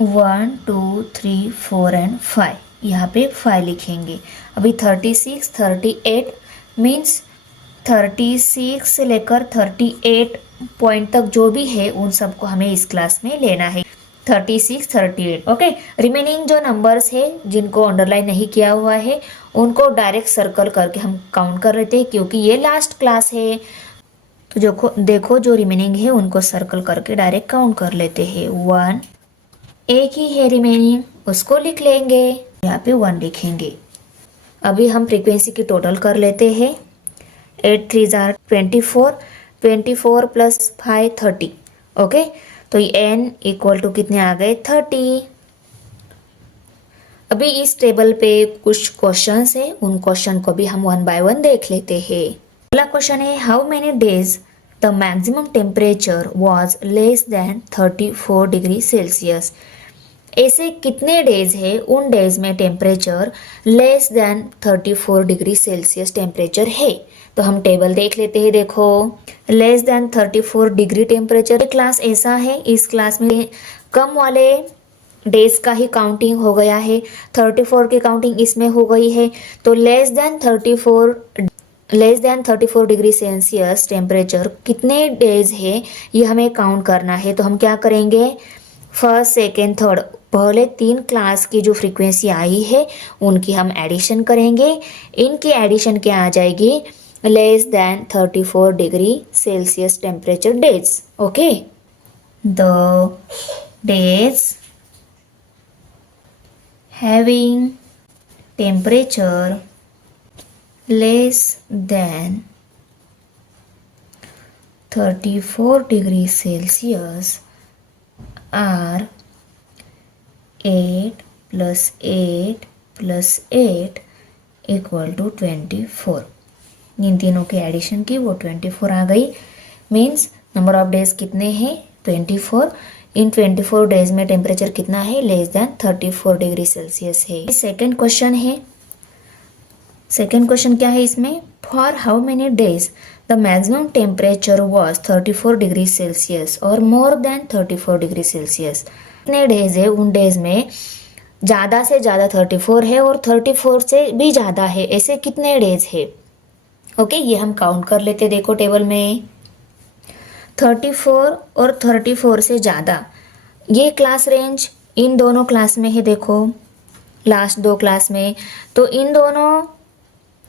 1 2 3 4 एंड 5, यहाँ पे 5 लिखेंगे। अभी 36 38 मीन्स 36 से लेकर 38 पॉइंट तक जो भी है उन सबको हमें इस क्लास में लेना है। 36 38। ओके, रिमेनिंग जो नंबर्स है जिनको अंडरलाइन नहीं किया हुआ है उनको डायरेक्ट सर्कल करके हम काउंट कर लेते हैं, क्योंकि ये लास्ट क्लास है। तो जो देखो जो रिमेनिंग है उनको सर्कल करके डायरेक्ट काउंट कर लेते हैं। 1 एक ही है रिमेनिंग, उसको लिख लेंगे, यहाँ पे 1 लिखेंगे। अभी हम फ्रीक्वेंसी की टोटल कर लेते हैं। 8 3 24 24 प्लस 5 30। ओके, तो n इक्वल टू कितने आ गए 30। अभी इस टेबल पे कुछ क्वेश्चंस है, उन क्वेश्चन को भी हम 1 बाय 1 देख लेते हैं। पहला क्वेश्चन है, how many days the maximum temperature was less than 34 degree Celsius. ऐसे कितने डेज है उन डेज में temperature less than 34 degree Celsius temperature है। तो हम टेबल देख लेते हैं। देखो, less than 34 degree temperature class ऐसा है, इस क्लास में कम वाले डेज का ही काउंटिंग हो गया है, 34 की काउंटिंग इसमें हो गई है। तो less than 34 degree Celsius temperature कितने डेज है ये हमें काउंट करना है। तो हम क्या करेंगे, फर्स्ट सेकेंड थर्ड पहले 3 क्लास की जो फ्रीक्वेंसी आई है उनकी हम एडिशन करेंगे। इनकी एडिशन क्या आ जाएगी, less than 34 degree Celsius temperature days. Okay, the days having temperature less than 34 degree Celsius are 8 plus 8 plus 8 equal to 24। इन तीनों की एडिशन की वो 24 आ गई। मीन्स नंबर ऑफ डेज कितने हैं 24। इन 24 डेज में टेम्परेचर कितना है, लेस देन 34 डिग्री सेल्सियस है। सेकेंड क्वेश्चन है, सेकेंड क्वेश्चन क्या है इसमें, for how many days the maximum temperature was 34 degree Celsius और मोर देन 34 डिग्री सेल्सियस। कितने डेज है, उन डेज में ज़्यादा से ज़्यादा 34 है और 34 से भी ज़्यादा है, ऐसे कितने डेज है। ओके, ये हम काउंट कर लेते। देखो टेबल में 34 और 34 से ज़्यादा ये क्लास रेंज इन दोनों क्लास में है। देखो लास्ट 2 क्लास में, तो इन दोनों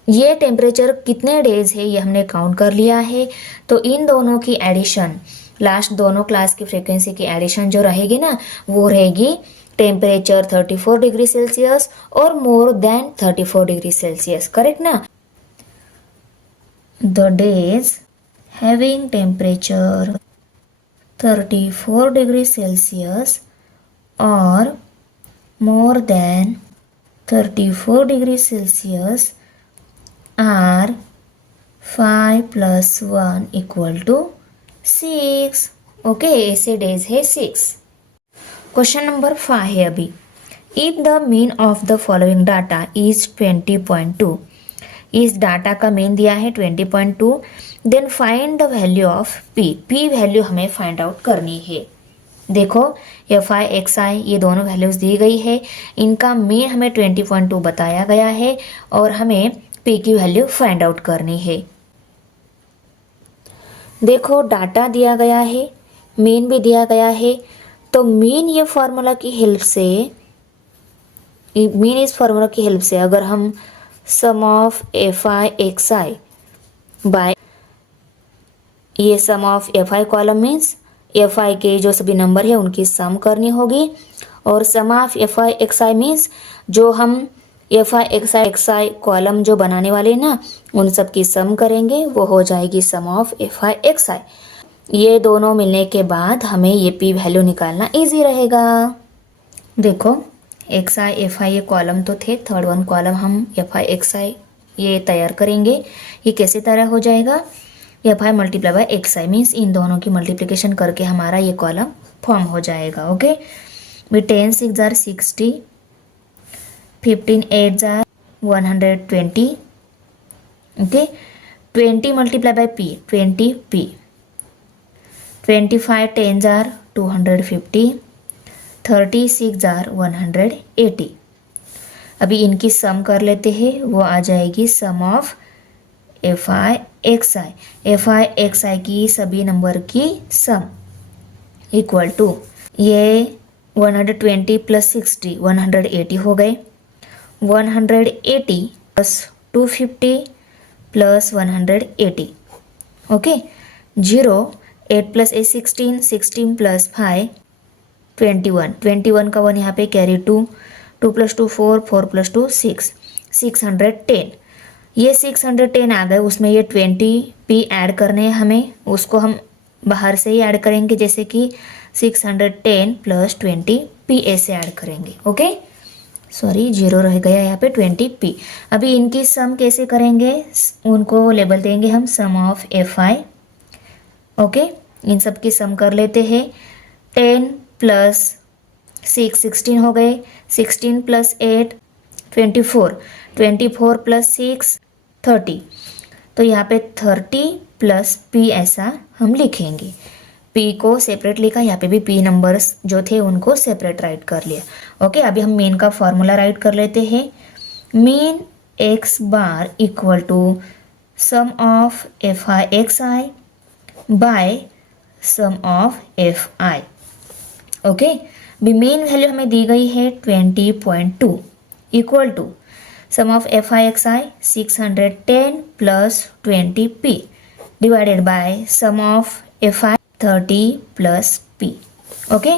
ये टेम्परेचर कितने डेज है ये हमने काउंट कर लिया है। तो इन दोनों की एडिशन, लास्ट दोनों क्लास की फ्रीक्वेंसी की एडिशन जो रहेगी ना, वो रहेगी टेम्परेचर 34 डिग्री सेल्सियस और more than 34 degree Celsius. Correct ना। The days having temperature 34 degree Celsius और more than 34 degree Celsius are 5 plus 1 equal to 6। Okay, ऐसे डेज है 6। क्वेश्चन नंबर 5 है अभी, if the mean of the following data is 20.2, इस data का mean दिया है 20.2, then find the value of P, P value हमें फाइंड आउट करनी है। देखो एफ आई एक्स आई ये दोनों वैल्यूज दी गई है, इनका मीन हमें 20.2 बताया गया है और हमें पी की वैल्यू फाइंड आउट करनी है। देखो डाटा दिया गया है, मीन भी दिया गया है, तो मीन ये फार्मूला की हेल्प से, मीन इस फार्मूला की हेल्प से अगर हम sum of F I x I by ये sum of F I column means F I के जो सभी नंबर है उनकी सम करनी होगी, और sum of F I x I means जो हम F I x I column जो बनाने वाले ना उन सब की सम करेंगे, वो हो जाएगी sum of F I x आई। ये दोनों मिलने के बाद हमें ये पी वैल्यू निकालना इजी रहेगा। देखो एक्स आई एफ आई ये कॉलम तो थे, थर्ड वन कॉलम हम एफ आई एक्स आई ये तैयार करेंगे। ये कैसे तैयार हो जाएगा, F I multiply by x I means in दोनों की मल्टीप्लिकेशन करके हमारा ये कॉलम फॉर्म हो जाएगा। ओके, भी 10 6 jar 60, 15 8 jar 120, okay, 20 multiply by P 20 P, 25 10 jar 250, 36 jar 180। अभी इनकी सम कर लेते हैं, वो आ जाएगी sum of F I x I, F I x I की सभी नंबर की सम इक्वल टू ये 120 प्लस 60 180 हो गए, 180 plus 250 plus 180, okay, 0 8 plus 8 16, 16 plus 5 21, 21 का 1 यहाँ पे कैरी 2, 2 प्लस 2 4, 4 प्लस 2 6, 610। ये 610 आ गए, उसमें ये 20 पी ऐड करने हैं हमें, उसको हम बाहर से ही ऐड करेंगे, जैसे कि 610 प्लस 20 पी ऐसे ऐड करेंगे। ओके, सॉरी 0 रह गया यहाँ पे 20 पी। अभी इनकी सम कैसे करेंगे, उनको लेबल देंगे हम sum of F i. Okay, इन सब की सम कर लेते हैं, 10 प्लस 6 16 हो गए, 16 प्लस 8 24, 24 प्लस 6 30, तो यहाँ पे 30 प्लस पी ऐसा हम लिखेंगे। पी को सेपरेट लिखा, यहाँ पे भी पी नंबर्स जो थे उनको सेपरेट राइट कर लिया। ओके, अभी हम मीन का फॉर्मूला राइट कर लेते हैं। Mean x bar equal to sum of F I x I by sum of F i. Okay, भी मेन वैल्यू हमें दी गई है 20.2 equal to sum of F I x i 610 plus 20 p divided by sum of F i 30 plus p. Okay,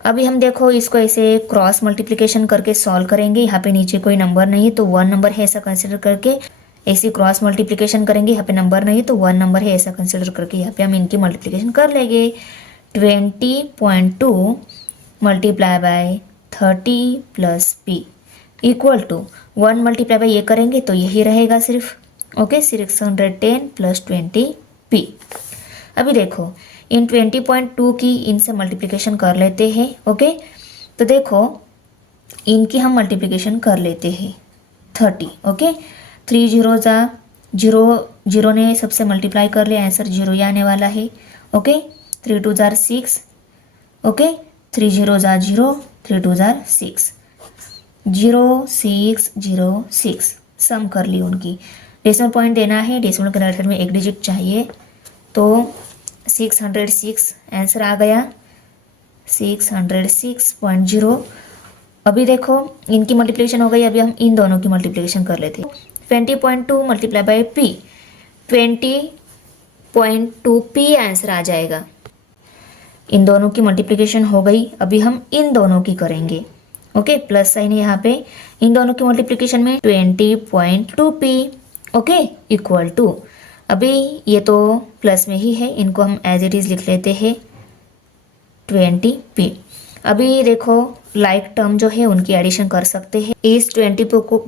अभी हम देखो इसको ऐसे क्रॉस मल्टीप्लिकेशन करके सॉल्व करेंगे। यहाँ पे नीचे कोई नंबर नहीं तो 1 नंबर है ऐसा कंसिडर करके ऐसी क्रॉस मल्टीप्लिकेशन करेंगे। यहाँ पे नंबर नहीं तो 1 नंबर है ऐसा कंसिडर करके यहाँ पे हम इनकी मल्टीप्लिकेशन कर लेंगे। 20.2 multiply by 30 plus p equal to 1 multiply by ये करेंगे तो यही रहेगा सिर्फ। Okay, 610 plus 20 p. अभी देखो इन 20.2 की इनसे मल्टीप्लिकेशन कर लेते हैं। ओके, तो देखो इनकी हम मल्टीप्लिकेशन कर लेते हैं 30। ओके, 3 0 जा 0, 0 ने सबसे मल्टीप्लाई कर लिया, आंसर 0 ही आने वाला है। Okay, 3 2 jar 6, okay, 3 0 jar 0, 3 2 jar 6, 0 6 0 6 सम कर ली उनकी। डेसिमल पॉइंट देना है, डेसिमल के राइट साइड में एक डिजिट चाहिए, तो 606 आंसर आ गया 606.0। अभी देखो इनकी मल्टीप्लिकेशन हो गई, अभी हम इन दोनों की मल्टीप्लिकेशन कर लेते हैं। 20.2 multiply by P 20.2 P answer आ जाएगा। इन दोनों की मल्टीप्लिकेशन हो गई, अभी हम इन दोनों की करेंगे। ओके, प्लस साइन है यहाँ पे, इन दोनों की मल्टीप्लिकेशन में 20.2 पी ओके इक्वल टू, अभी ये तो प्लस में ही है, इनको हम एज इट इज़ लिख लेते हैं 20 पी। अभी देखो लाइक टर्म जो है उनकी एडिशन कर सकते हैं। इस 20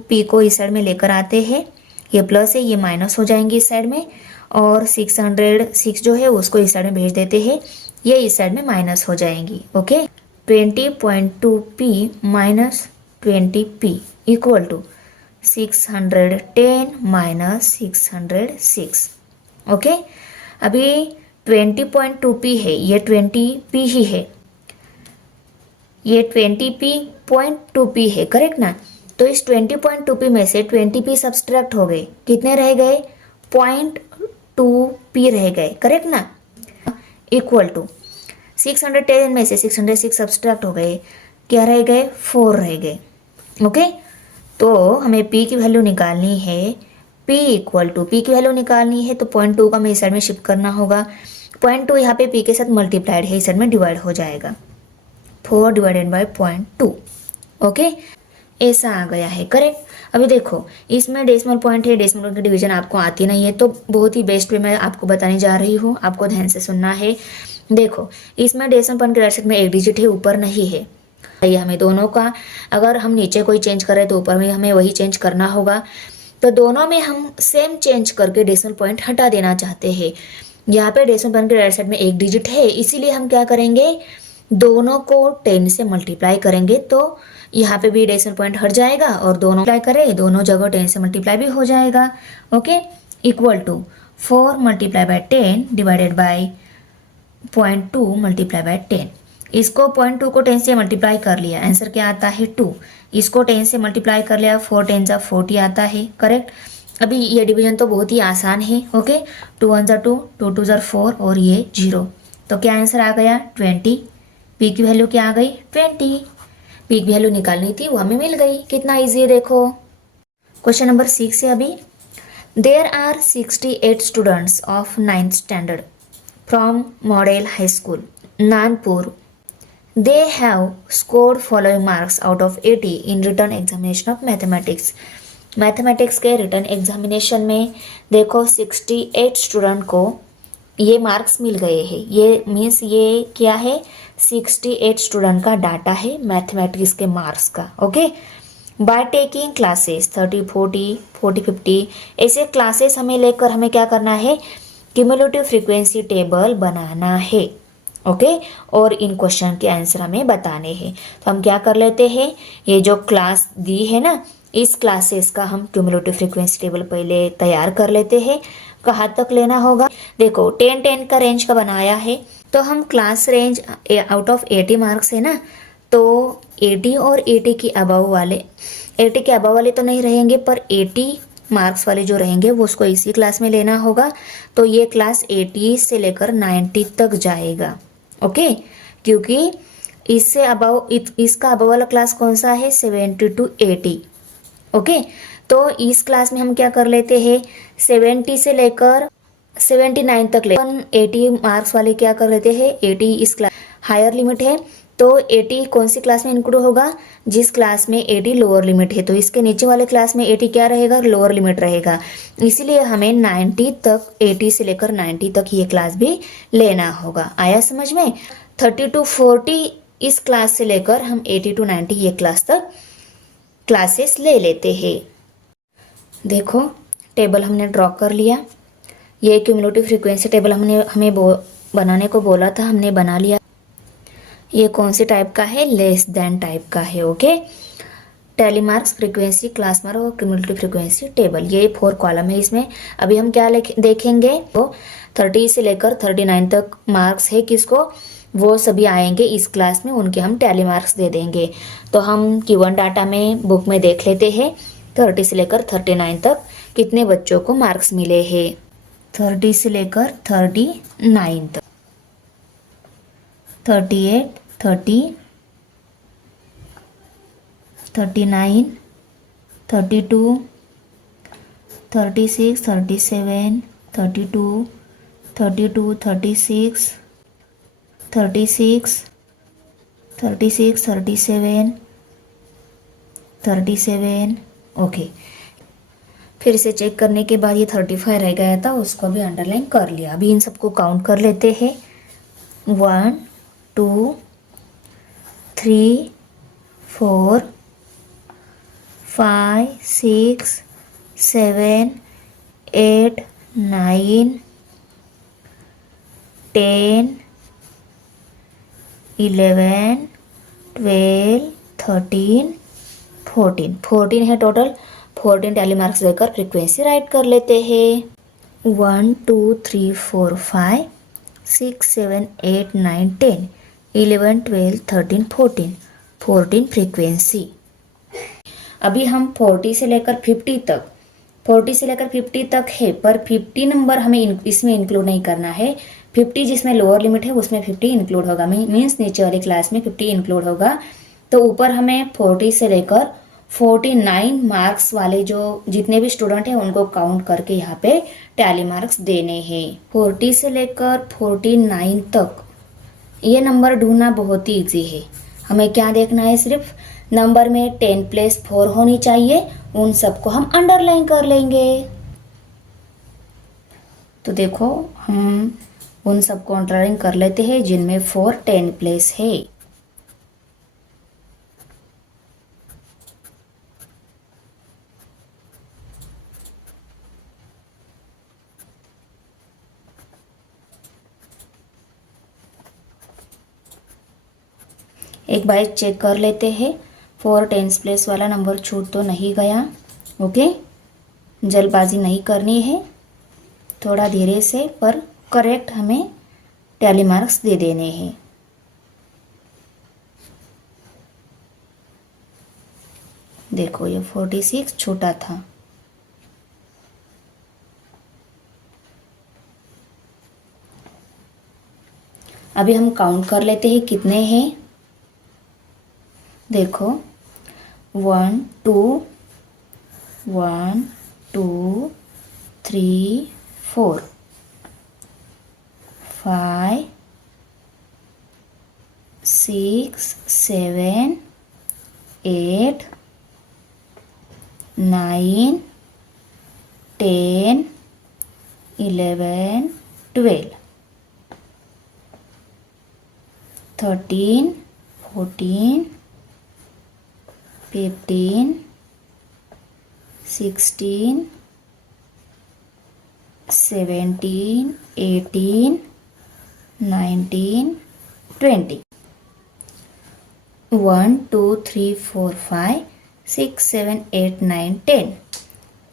पी को इस साइड में लेकर आते हैं, ये प्लस है ये माइनस हो जाएंगे इस साइड में, और 606 जो है उसको इस साइड में भेज देते हैं, ये इस साइड में माइनस हो जाएंगी। Okay, 20.2p minus 20p equal to 610 minus 606। Okay, अभी 20.2p है, ये 20p ही है, ये 20p.2p है, करेक्ट ना। तो इस 20.2p में से 20p सब्सट्रैक्ट हो गए, कितने रह गए, 0.2p रह गए, करेक्ट ना। इक्वल टू 610 में से 606 सब्सट्रैक्ट हो गए, क्या रह गए, 4 रह गए। ओके, तो हमें p की वैल्यू निकालनी है, p इक्वल टू p की वैल्यू निकालनी है तो 0.2 का हमें इस साइड में शिफ्ट करना होगा, 0.2 यहाँ पे p के साथ मल्टीप्लाइड है, इस साइड में डिवाइड हो जाएगा, 4 डिवाइडेड बाई 0.2। ओके, ऐसा आ गया है, करेक्ट। अभी देखो इसमें डेसिमल पॉइंट है, डेसिमल पॉइंट की डिवीजन आपको आती नहीं है, तो बहुत ही बेस्ट वे मैं आपको बताने जा रही हूँ, आपको ध्यान से सुनना है। देखो इसमें डेसिमल पॉइंट के राइट साइड में एक डिजिट है, ऊपर नहीं है, ये हमें दोनों का, अगर हम नीचे कोई चेंज करें तो ऊपर में हमें वही चेंज करना होगा, तो दोनों में हम सेम चेंज करके डेसिमल पॉइंट हटा देना चाहते हैं। यहाँ पे डेसिमल पॉइंट के राइट साइड में एक डिजिट है, इसीलिए हम क्या करेंगे, दोनों को 10 से मल्टीप्लाई करेंगे, तो यहाँ पे भी डेसिमल पॉइंट हट जाएगा और दोनों मल्टीप्लाई करें, दोनों जगह 10 से मल्टीप्लाई भी हो जाएगा। Okay, equal to 4 multiply by 10 divided by 0.2 multiply by 10। इसको 0.2 को 10 से मल्टीप्लाई कर लिया, आंसर क्या आता है 2। इसको 10 से मल्टीप्लाई कर लिया, 4 10 जा 40 आता है, करेक्ट। अभी ये डिवीजन तो बहुत ही आसान है। ओके, 2 1 जा 2, 2 2 जा 4 और ये 0, तो क्या आंसर आ गया 20। पी की वैल्यू क्या आ गई 20, पी की वैल्यू निकालनी थी वो हमें मिल गई, कितना ईजी है देखो। क्वेश्चन नंबर 6 है अभी, there are 68 students of 9th standard from model high school Nanpur, they have scored following marks out of 80 in written examination of mathematics। Mathematics के रिटर्न एग्जामिनेशन में देखो 68 स्टूडेंट को ये मार्क्स मिल गए हैं, ये मीन्स ये क्या है, 68 स्टूडेंट का डाटा है मैथमेटिक्स के मार्क्स का। ओके, बाय टेकिंग क्लासेस 30 40 40 50 ऐसे क्लासेस हमें लेकर हमें क्या करना है, क्यूमुलेटिव फ्रीक्वेंसी टेबल बनाना है। ओके, और इन क्वेश्चन के आंसर हमें बताने हैं, तो हम क्या कर लेते हैं, ये जो क्लास दी है ना, इस क्लासेस का हम क्यूमुलेटिव फ्रीक्वेंसी टेबल पहले तैयार कर लेते हैं। कहाँ तक लेना होगा, देखो 10 10 का रेंज का बनाया है, तो हम class range out of 80 marks है ना, तो 80 और 80 के अबव वाले, 80 के अबव वाले तो नहीं रहेंगे, पर 80 मार्क्स वाले जो रहेंगे वो उसको इसी क्लास में लेना होगा। तो ये क्लास 80 से लेकर 90 तक जाएगा। ओके, क्योंकि इससे अबव इसका अबव वाला क्लास कौन सा है, 70 to 80। ओके, तो इस क्लास में हम क्या कर लेते हैं, 70 से लेकर 79 तक ले, 80 मार्क्स वाले क्या कर लेते हैं, 80 इस क्लास हायर लिमिट है, तो 80 कौन सी क्लास में इंक्लूड होगा, जिस क्लास में 80 लोअर लिमिट है, तो इसके नीचे वाले क्लास में 80 क्या रहेगा, लोअर लिमिट रहेगा, इसीलिए हमें 90 तक, 80 से लेकर 90 तक ये क्लास भी लेना होगा। आया समझ में, 30 to 40 इस क्लास से लेकर हम 80 to 90 ये क्लास तक क्लासेस ले लेते हैं। देखो टेबल हमने ड्रॉ कर लिया, ये क्यूमुलेटिव फ्रीक्वेंसी टेबल हमें बनाने को बोला था, हमने बना लिया। ये कौन सी टाइप का है, लेस देन टाइप का है। Okay, tally marks, frequency, class mark और क्यूमुलेटिव फ्रीक्वेंसी टेबल, ये 4 कॉलम है इसमें। अभी हम क्या देखेंगे, तो 30 से लेकर 39 तक मार्क्स है किसको, वो सभी आएंगे इस क्लास में, उनके हम टैली मार्क्स दे देंगे। तो हम Q1 डाटा में बुक में देख लेते हैं, 30 से लेकर 39 तक कितने बच्चों को मार्क्स मिले हैं, 30 से लेकर 39 तक, 38 30 39 32 36 37 32 32 36 36 36 37 37। ओके, फिर से चेक करने के बाद ये 35 रह गया था, उसको भी अंडरलाइन कर लिया। अभी इन सबको काउंट कर लेते हैं, 1 2 3 4 5 6 7 8 9 10 11 12, 13, 14, 14 है टोटल। 14 टैली मार्क्स देकर फ्रीक्वेंसी राइट कर लेते हैं। 1, 2, 3, 4, 5, 6, 7, 8, 9, 10, 11, 12, 13, 14, 14 फ्रीक्वेंसी। अभी हम 40 से लेकर 50 तक, 40 से लेकर 50 तक है, पर 50 नंबर हमें इसमें इंक्लूड नहीं करना है। 50 जिसमें लोअर लिमिट है उसमें 50 इंक्लूड होगा, मीन्स नीचे वाली क्लास में 50 इंक्लूड होगा। तो ऊपर हमें 40 से लेकर 49 मार्क्स वाले जो जितने भी स्टूडेंट हैं उनको काउंट करके यहाँ पे टैली मार्क्स देने हैं। 40 से लेकर 49 तक ये नंबर ढूंढना बहुत ही ईजी है। हमें क्या देखना है, सिर्फ नंबर में 10 प्लस 4 होनी चाहिए, उन सबको हम अंडरलाइन कर लेंगे। तो देखो हम उन सबको अंडरलाइन कर लेते हैं जिनमें 4 10 प्लस है। एक बार चेक कर लेते हैं, 4 10 प्लस वाला नंबर छूट तो नहीं गया। ओके, जल्दबाजी नहीं करनी है, थोड़ा धीरे से पर करेक्ट हमें टैली मार्क्स दे देने हैं। देखो ये 46 छोटा था। अभी हम काउंट कर लेते हैं कितने हैं। देखो 1 2 1 2 3 4 5 6 7 8 9 10 11 12 13 14 15 16 17 18 19 20 1 2 3 4 5 6 7 8 9 10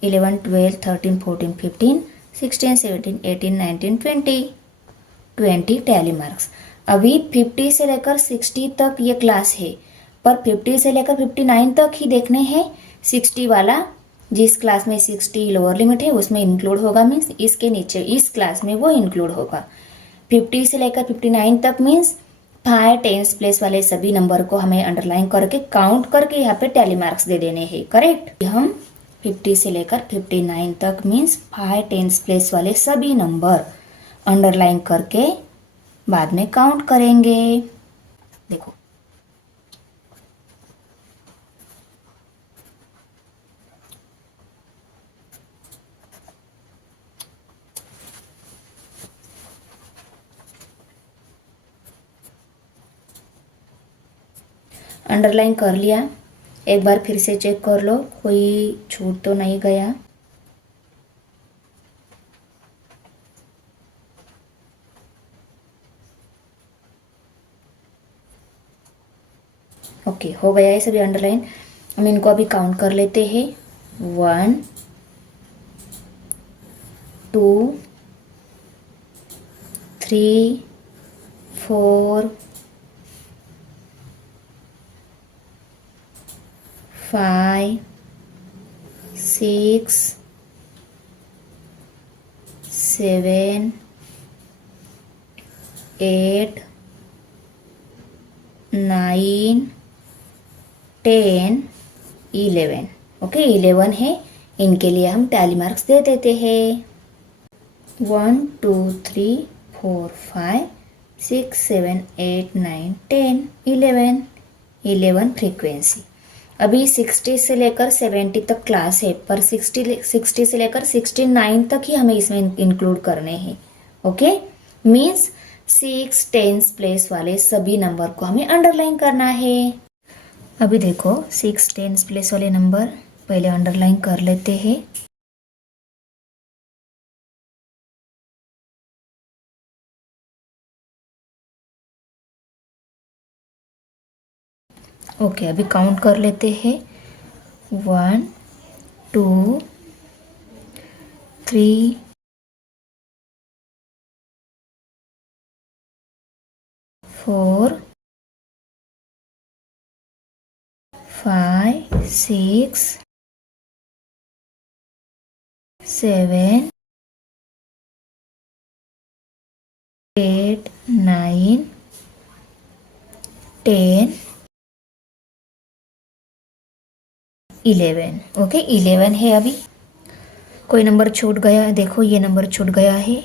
11 12 13 14 15 16 17 18 19 20 20 टैली मार्क्स। अभी 50 से लेकर 60 तक ये क्लास है, पर 50 से लेकर 59 तक ही देखने हैं। 60 वाला जिस क्लास में 60 लोअर लिमिट है उसमें इंक्लूड होगा, मीन्स इसके नीचे इस क्लास में वो इंक्लूड होगा। 50 से लेकर 59 तक मीन्स 5 10 प्लेस वाले सभी नंबर को हमें अंडरलाइन करके काउंट करके यहाँ पे टैली मार्क्स दे देने हैं। करेक्ट, हम 50 से लेकर 59 तक मीन्स 5 10 प्लेस वाले सभी नंबर अंडरलाइन करके बाद में काउंट करेंगे। देखो अंडरलाइन कर लिया, एक बार फिर से चेक कर लो कोई छूट तो नहीं गया। ओके, हो गया है सभी अंडरलाइन। हम इनको अभी काउंट कर लेते हैं। 1 2 3 4 5 6 7 8 9 10 11। ओके, 11 है, इनके लिए हम टैली मार्क्स दे देते हैं। 1 2 3 4 5 6 7 8 9 10 11 11 फ्रीक्वेंसी। अभी 60 से लेकर 70 तक क्लास है, पर 60 से लेकर 69 तक ही हमें इसमें इंक्लूड करने हैं। ओके, मीन्स 6 10 प्लेस वाले सभी नंबर को हमें अंडरलाइन करना है। अभी देखो 6 10 प्लेस वाले नंबर पहले अंडरलाइन कर लेते हैं। ओके, अभी काउंट कर लेते हैं। 1 2 3 4 5 6 7 8 9 10 11। ओके, 11 है अभी। कोई नंबर छूट गया है, देखो ये नंबर छूट गया है।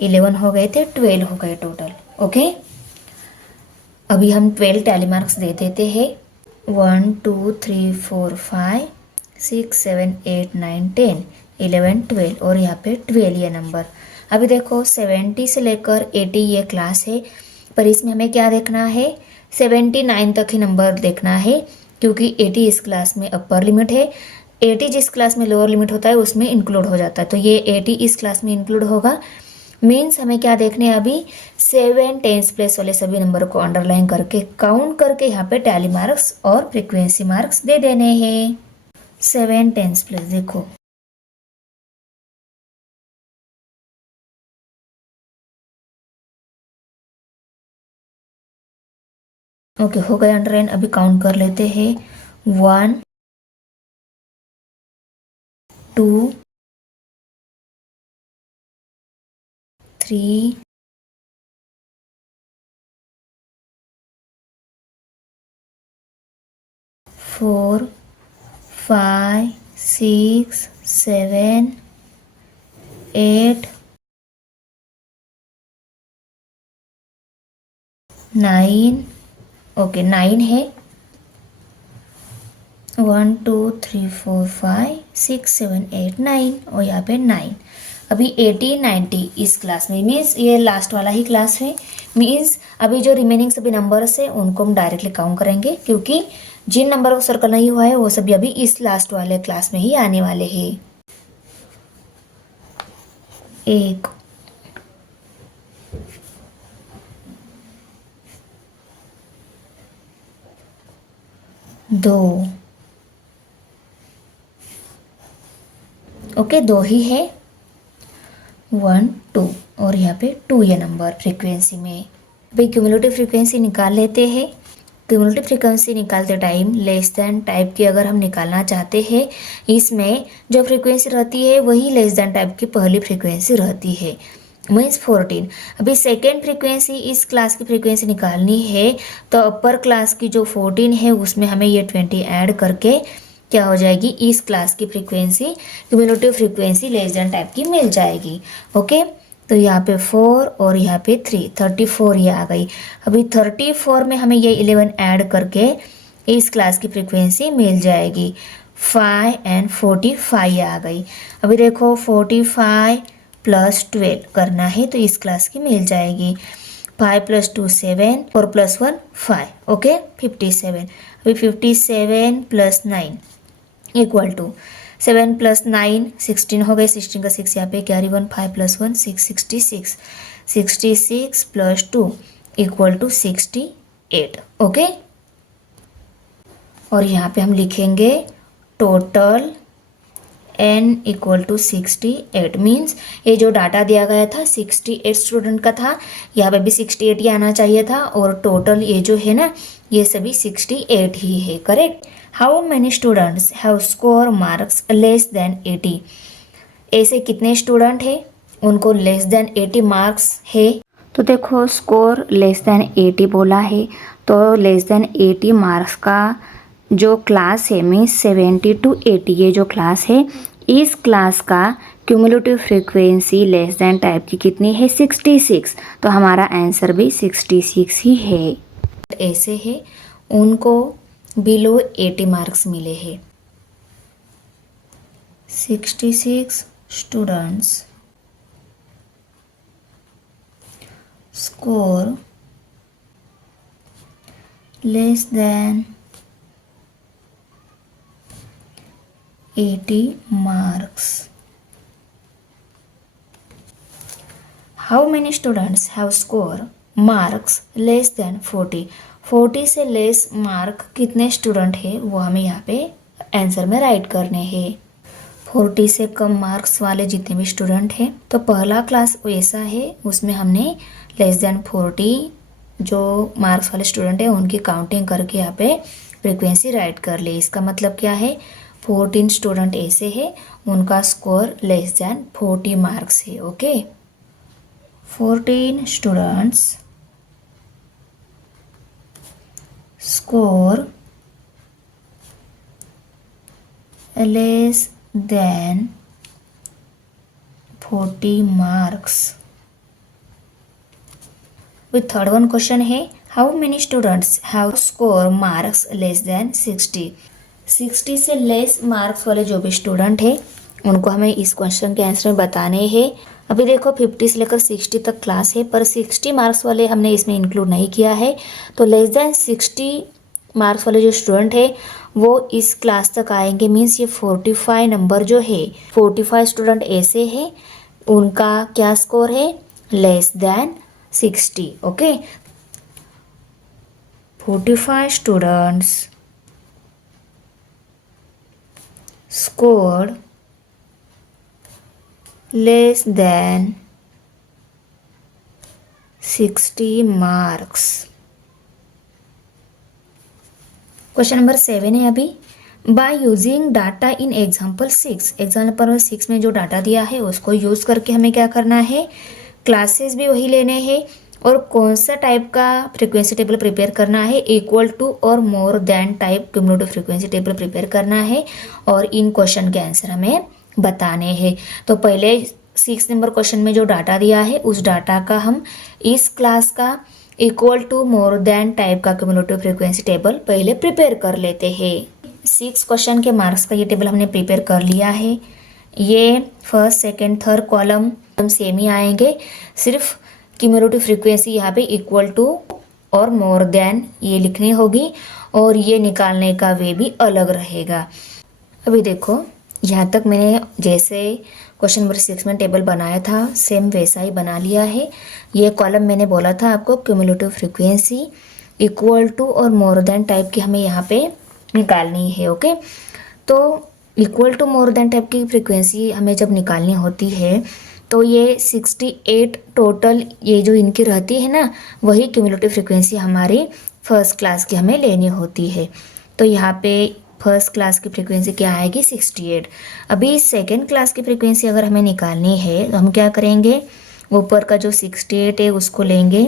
11 हो गए थे, 12 हो गए टोटल। ओके, अभी हम 12 टैली मार्क्स दे देते हैं। 1 2 3 4 5 6 7 8 9 10 11 12 और यहाँ पे 12 ये नंबर। अभी देखो 70 से लेकर 80 ये क्लास है, पर इसमें हमें क्या देखना है, 79 तक ही नंबर देखना है, क्योंकि 80 इस क्लास में अपर लिमिट है। 80 जिस क्लास में लोअर लिमिट होता है उसमें इंक्लूड हो जाता है, तो ये 80 इस क्लास में इंक्लूड होगा। मीन्स हमें क्या देखने हैं अभी, 7 टेंस प्लेस वाले सभी नंबर को अंडरलाइन करके काउंट करके यहाँ पे टैली मार्क्स और फ्रीक्वेंसी मार्क्स दे देने हैं। 7 टेंस प्लेस देखो, ओके हो गया अंडरलाइन। अभी काउंट कर लेते हैं। 1 2 3 4 5 6 7 8 9। ओके 9 है। 1 2 3 4 5 6 7 8 9 और यहाँ पे 9। अभी 80 90 इस क्लास में, मीन्स ये लास्ट वाला ही क्लास है। मीन्स अभी जो रिमेनिंग सभी नंबर्स है उनको हम डायरेक्टली काउंट करेंगे, क्योंकि जिन नंबर को सर्कल नहीं हुआ है वो सभी अभी इस लास्ट वाले क्लास में ही आने वाले हैं। 1 2 ओके 2 ही है। 1 2 और यहाँ पे 2 ये नंबर फ्रीक्वेंसी में। भाई क्यूमुलेटिव फ्रीक्वेंसी निकाल लेते हैं। क्यूमुलेटिव फ्रीक्वेंसी निकालते टाइम लेस देन टाइप की अगर हम निकालना चाहते हैं, इसमें जो फ्रीक्वेंसी रहती है वही लेस देन टाइप की पहली फ्रीक्वेंसी रहती है, मीन्स 14। अभी सेकेंड फ्रीक्वेंसी इस क्लास की फ्रीक्वेंसी निकालनी है, तो अपर क्लास की जो 14 है उसमें हमें ये 20 ऐड करके क्या हो जाएगी, इस क्लास की frequency cumulative frequency less than type की मिल जाएगी। ओके, तो यहाँ पे 4 और यहाँ पे 3 34 ये आ गई। अभी 34 में हमें ये 11 ऐड करके इस क्लास की फ्रीक्वेंसी मिल जाएगी। 5 एंड 45 ये आ गई। अभी देखो 45 प्लस 12 करना है तो इस क्लास की मिल जाएगी। 5 + 2 7 4 + 1 5 ओके 57। अभी 57 + 9 इक्वल टू 7 + 9 16 हो गए। 16 का 6 यहाँ पे कैरी 1 5 + 1 6 66 66 + 2 इक्वल टू 68। ओके, और यहाँ पे हम लिखेंगे total n equal to 68। Means ये जो डाटा दिया गया था 68 स्टूडेंट का था, यहाँ पे भी 68 ही आना चाहिए था, और टोटल ये जो है ना ये सभी 68 ही है। Correct. How many students have score marks less then 80? ऐसे कितने स्टूडेंट है उनको लेस देन 80 मार्क्स है? तो देखो स्कोर लेस देन 80 बोला है, तो लेस देन 80 मार्क्स का जो क्लास है मीन्स 70 to 80 ये जो क्लास है, इस क्लास का cumulative frequency less than type की कितनी है, 66। तो हमारा आंसर भी 66 ही है। ऐसे है उनको बिलो 80 मार्क्स मिले हैं। 66 students score less than 80 marks. How many students have score marks less than 40, 40 से लेस मार्क कितने स्टूडेंट है वो हमें यहाँ पे आंसर में राइट करने हैं। 40 से कम मार्क्स वाले जितने भी स्टूडेंट हैं, तो पहला क्लास ऐसा है उसमें हमने लेस देन 40 जो मार्क्स वाले स्टूडेंट है उनकी काउंटिंग करके यहाँ पे फ्रीक्वेंसी राइट कर ले। इसका मतलब क्या है, 14 स्टूडेंट ऐसे है उनका स्कोर लेस देन 40 मार्क्स है। Okay, 14 students score less than 40 marks. With third one question है, how many students have score marks less than 60, 60 से लेस मार्क्स वाले जो भी स्टूडेंट है उनको हमें इस क्वेश्चन के आंसर में बताने हैं। अभी देखो 50 से लेकर 60 तक क्लास है, पर 60 मार्क्स वाले हमने इसमें इंक्लूड नहीं किया है, तो लेस देन 60 मार्क्स वाले जो स्टूडेंट है वो इस क्लास तक आएंगे। मीन्स ये 45 नंबर जो है, 45 स्टूडेंट ऐसे है उनका क्या स्कोर है, less than 60। Okay, 45 students scored less than 60 marks। Question number 7 है अभी, by using data in example 6, example 6 में जो डाटा दिया है उसको यूज़ करके हमें क्या करना है, क्लासेस भी वही लेने हैं और कौन सा टाइप का फ्रीक्वेंसी टेबल प्रिपेयर करना है, इक्वल टू और more than type cumulative frequency table prepare करना है और इन क्वेश्चन के आंसर हमें बताने हैं। तो पहले 6 नंबर क्वेश्चन में जो डाटा दिया है उस डाटा का हम इस क्लास का equal to more than type का क्यूमुलेटिव फ्रीक्वेंसी टेबल पहले प्रिपेयर कर लेते हैं। 6 क्वेश्चन के मार्क्स का ये टेबल हमने प्रिपेयर कर लिया है। ये first second third column same ही आएंगे, सिर्फ क्यूमुलेटिव फ्रीक्वेंसी यहाँ पे इक्वल टू और मोर देन ये लिखनी होगी और ये निकालने का वे भी अलग रहेगा। अभी देखो यहाँ तक मैंने जैसे क्वेश्चन नंबर 6 में टेबल बनाया था सेम वैसा ही बना लिया है। ये कॉलम मैंने बोला था आपको क्यूमुलेटिव फ्रीक्वेंसी इक्वल टू और मोर देन टाइप की हमें यहाँ पे निकालनी है। ओके, तो equal to more than type की फ्रीक्वेंसी हमें जब निकालनी होती है तो ये 68 टोटल ये जो इनकी रहती है ना, वही क्यूमुलेटिव फ्रीक्वेंसी हमारी फर्स्ट क्लास की हमें लेनी होती है। तो यहाँ पे फर्स्ट क्लास की फ्रीक्वेंसी क्या आएगी, 68। अभी सेकेंड क्लास की फ्रीक्वेंसी अगर हमें निकालनी है तो हम क्या करेंगे, ऊपर का जो 68 है उसको लेंगे,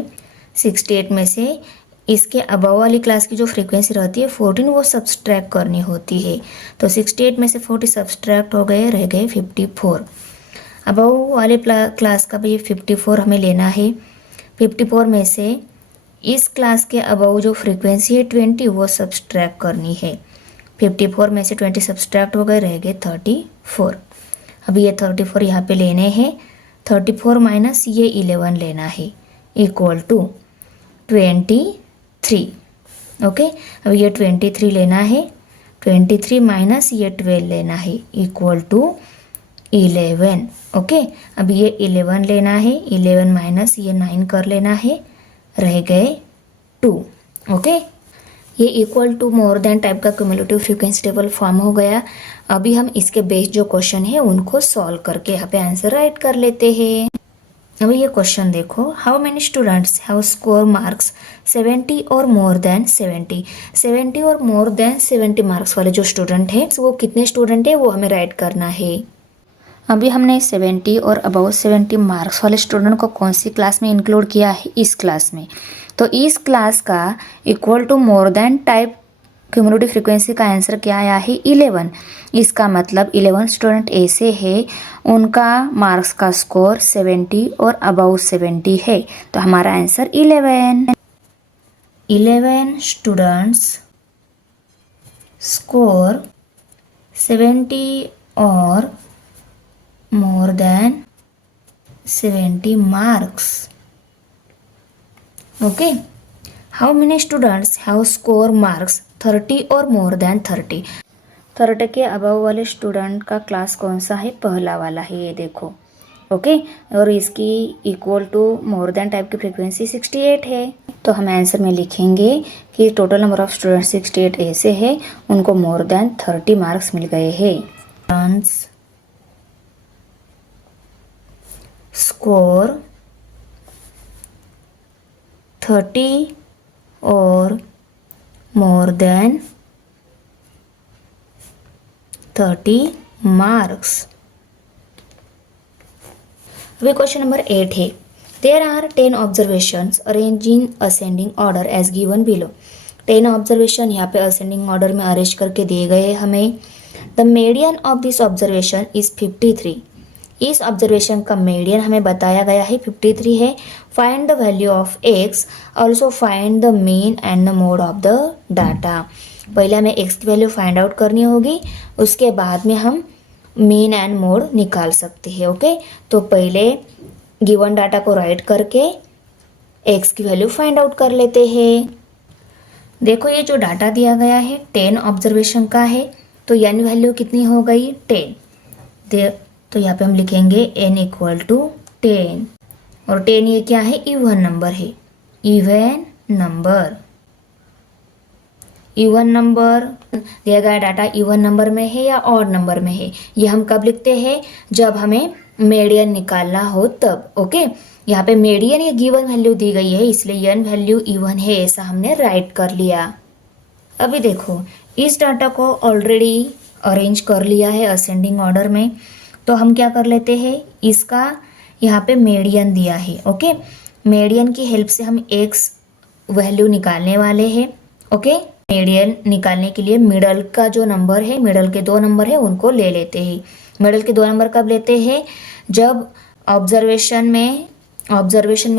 68 में से इसके अबव वाली क्लास की जो फ्रीक्वेंसी रहती है 14 वो सब्सट्रैक्ट करनी होती है। तो 68 में से 40 सब्सट्रैक्ट हो गए, रह गए 54। अबव वाले क्लास का भी 54 हमें लेना है। 54 में से इस क्लास के अबव जो फ्रीक्वेंसी है 20 वो सब्सट्रैक्ट करनी है। 54 में से 20 सब्सट्रैक्ट हो गए, रह गए 34। अभी ये 34 यहाँ पे लेने हैं, 34 माइनस ये 11 लेना है इक्वल टू 23। ओके, अब ये 23 लेना है, 23 माइनस ये 12 लेना है इक्वल टू 11। ओके, अब ये 11 लेना है, 11 माइनस ये 9 कर लेना है, रह गए 2। ओके, ये equal to more than type का क्यूमुलेटिव फ्रीक्वेंसी टेबल फॉर्म हो गया। अभी हम इसके बेस जो क्वेश्चन है उनको सॉल्व करके यहाँ पे आंसर राइट कर लेते हैं। अभी ये क्वेश्चन देखो, how many students have score marks 70 और मोर देन 70, 70 और मोर देन 70 मार्क्स वाले जो स्टूडेंट है वो कितने स्टूडेंट है वो हमें राइट करना है। अभी हमने 70 और अबाउट 70 मार्क्स वाले स्टूडेंट को कौन सी क्लास में इंक्लूड किया है, इस क्लास में। तो इस क्लास का equal to more than type cumulative frequency का आंसर क्या आया है, 11। इसका मतलब 11 स्टूडेंट ऐसे है उनका मार्क्स का स्कोर 70 और अबाउट 70 है, तो हमारा आंसर 11 स्टूडेंट्स स्कोर 70 और more than 70 marks. Okay, how many students have score marks 30 or more than 30, 30 के अबव वाले स्टूडेंट का क्लास कौन सा है, पहला वाला है। ये देखो ओके। और इसकी equal to more than type की फ्रीक्वेंसी 68 है। तो हम आंसर में लिखेंगे कि टोटल नंबर ऑफ स्टूडेंट्स 68 ऐसे हैं, उनको मोर देन 30 मार्क्स मिल गए हैं। स्कोर 30 और मोर देन 30 मार्क्स। अभी क्वेश्चन नंबर 8 है। There are 10 observations arrange in ascending order as given below. 10 observation यहाँ पे असेंडिंग ऑर्डर में अरेंज करके दिए गए हमें। The median of this observation is 53। इस ऑब्जर्वेशन का मीडियन हमें बताया गया है 53 है। Find the value of x, also find the mean and the mode of the data. पहले हमें एक्स की वैल्यू फाइंड आउट करनी होगी, उसके बाद में हम मीन एंड मोड निकाल सकते हैं। ओके, तो पहले गिवन डाटा को राइट करके एक्स की वैल्यू फाइंड आउट कर लेते हैं। देखो ये जो डाटा दिया गया है 10 ऑब्जर्वेशन का है, तो एन वैल्यू कितनी हो गई 10। तो यहाँ पे हम लिखेंगे n इक्वल टू 10। और 10 ये क्या है, इवन नंबर है। इवन नंबर, इवन नंबर दिया गया डाटा इवन नंबर में है या ऑड नंबर में है, ये हम कब लिखते हैं, जब हमें मीडियन निकालना हो तब। ओके, यहाँ पे मीडियन या गिवन वैल्यू दी गई है, इसलिए एन वैल्यू इवन है ऐसा हमने राइट कर लिया। अभी देखो इस डाटा को ऑलरेडी अरेंज कर लिया है असेंडिंग ऑर्डर में, तो हम क्या कर लेते हैं, इसका यहाँ पे मीडियन दिया है। ओके, मीडियन की हेल्प से हम एक्स वैल्यू निकालने वाले हैं। ओके, मीडियन निकालने के लिए मिडल का जो नंबर है, मिडल के 2 नंबर है उनको ले लेते हैं। मिडल के 2 नंबर कब लेते हैं, जब ऑब्जर्वेशन में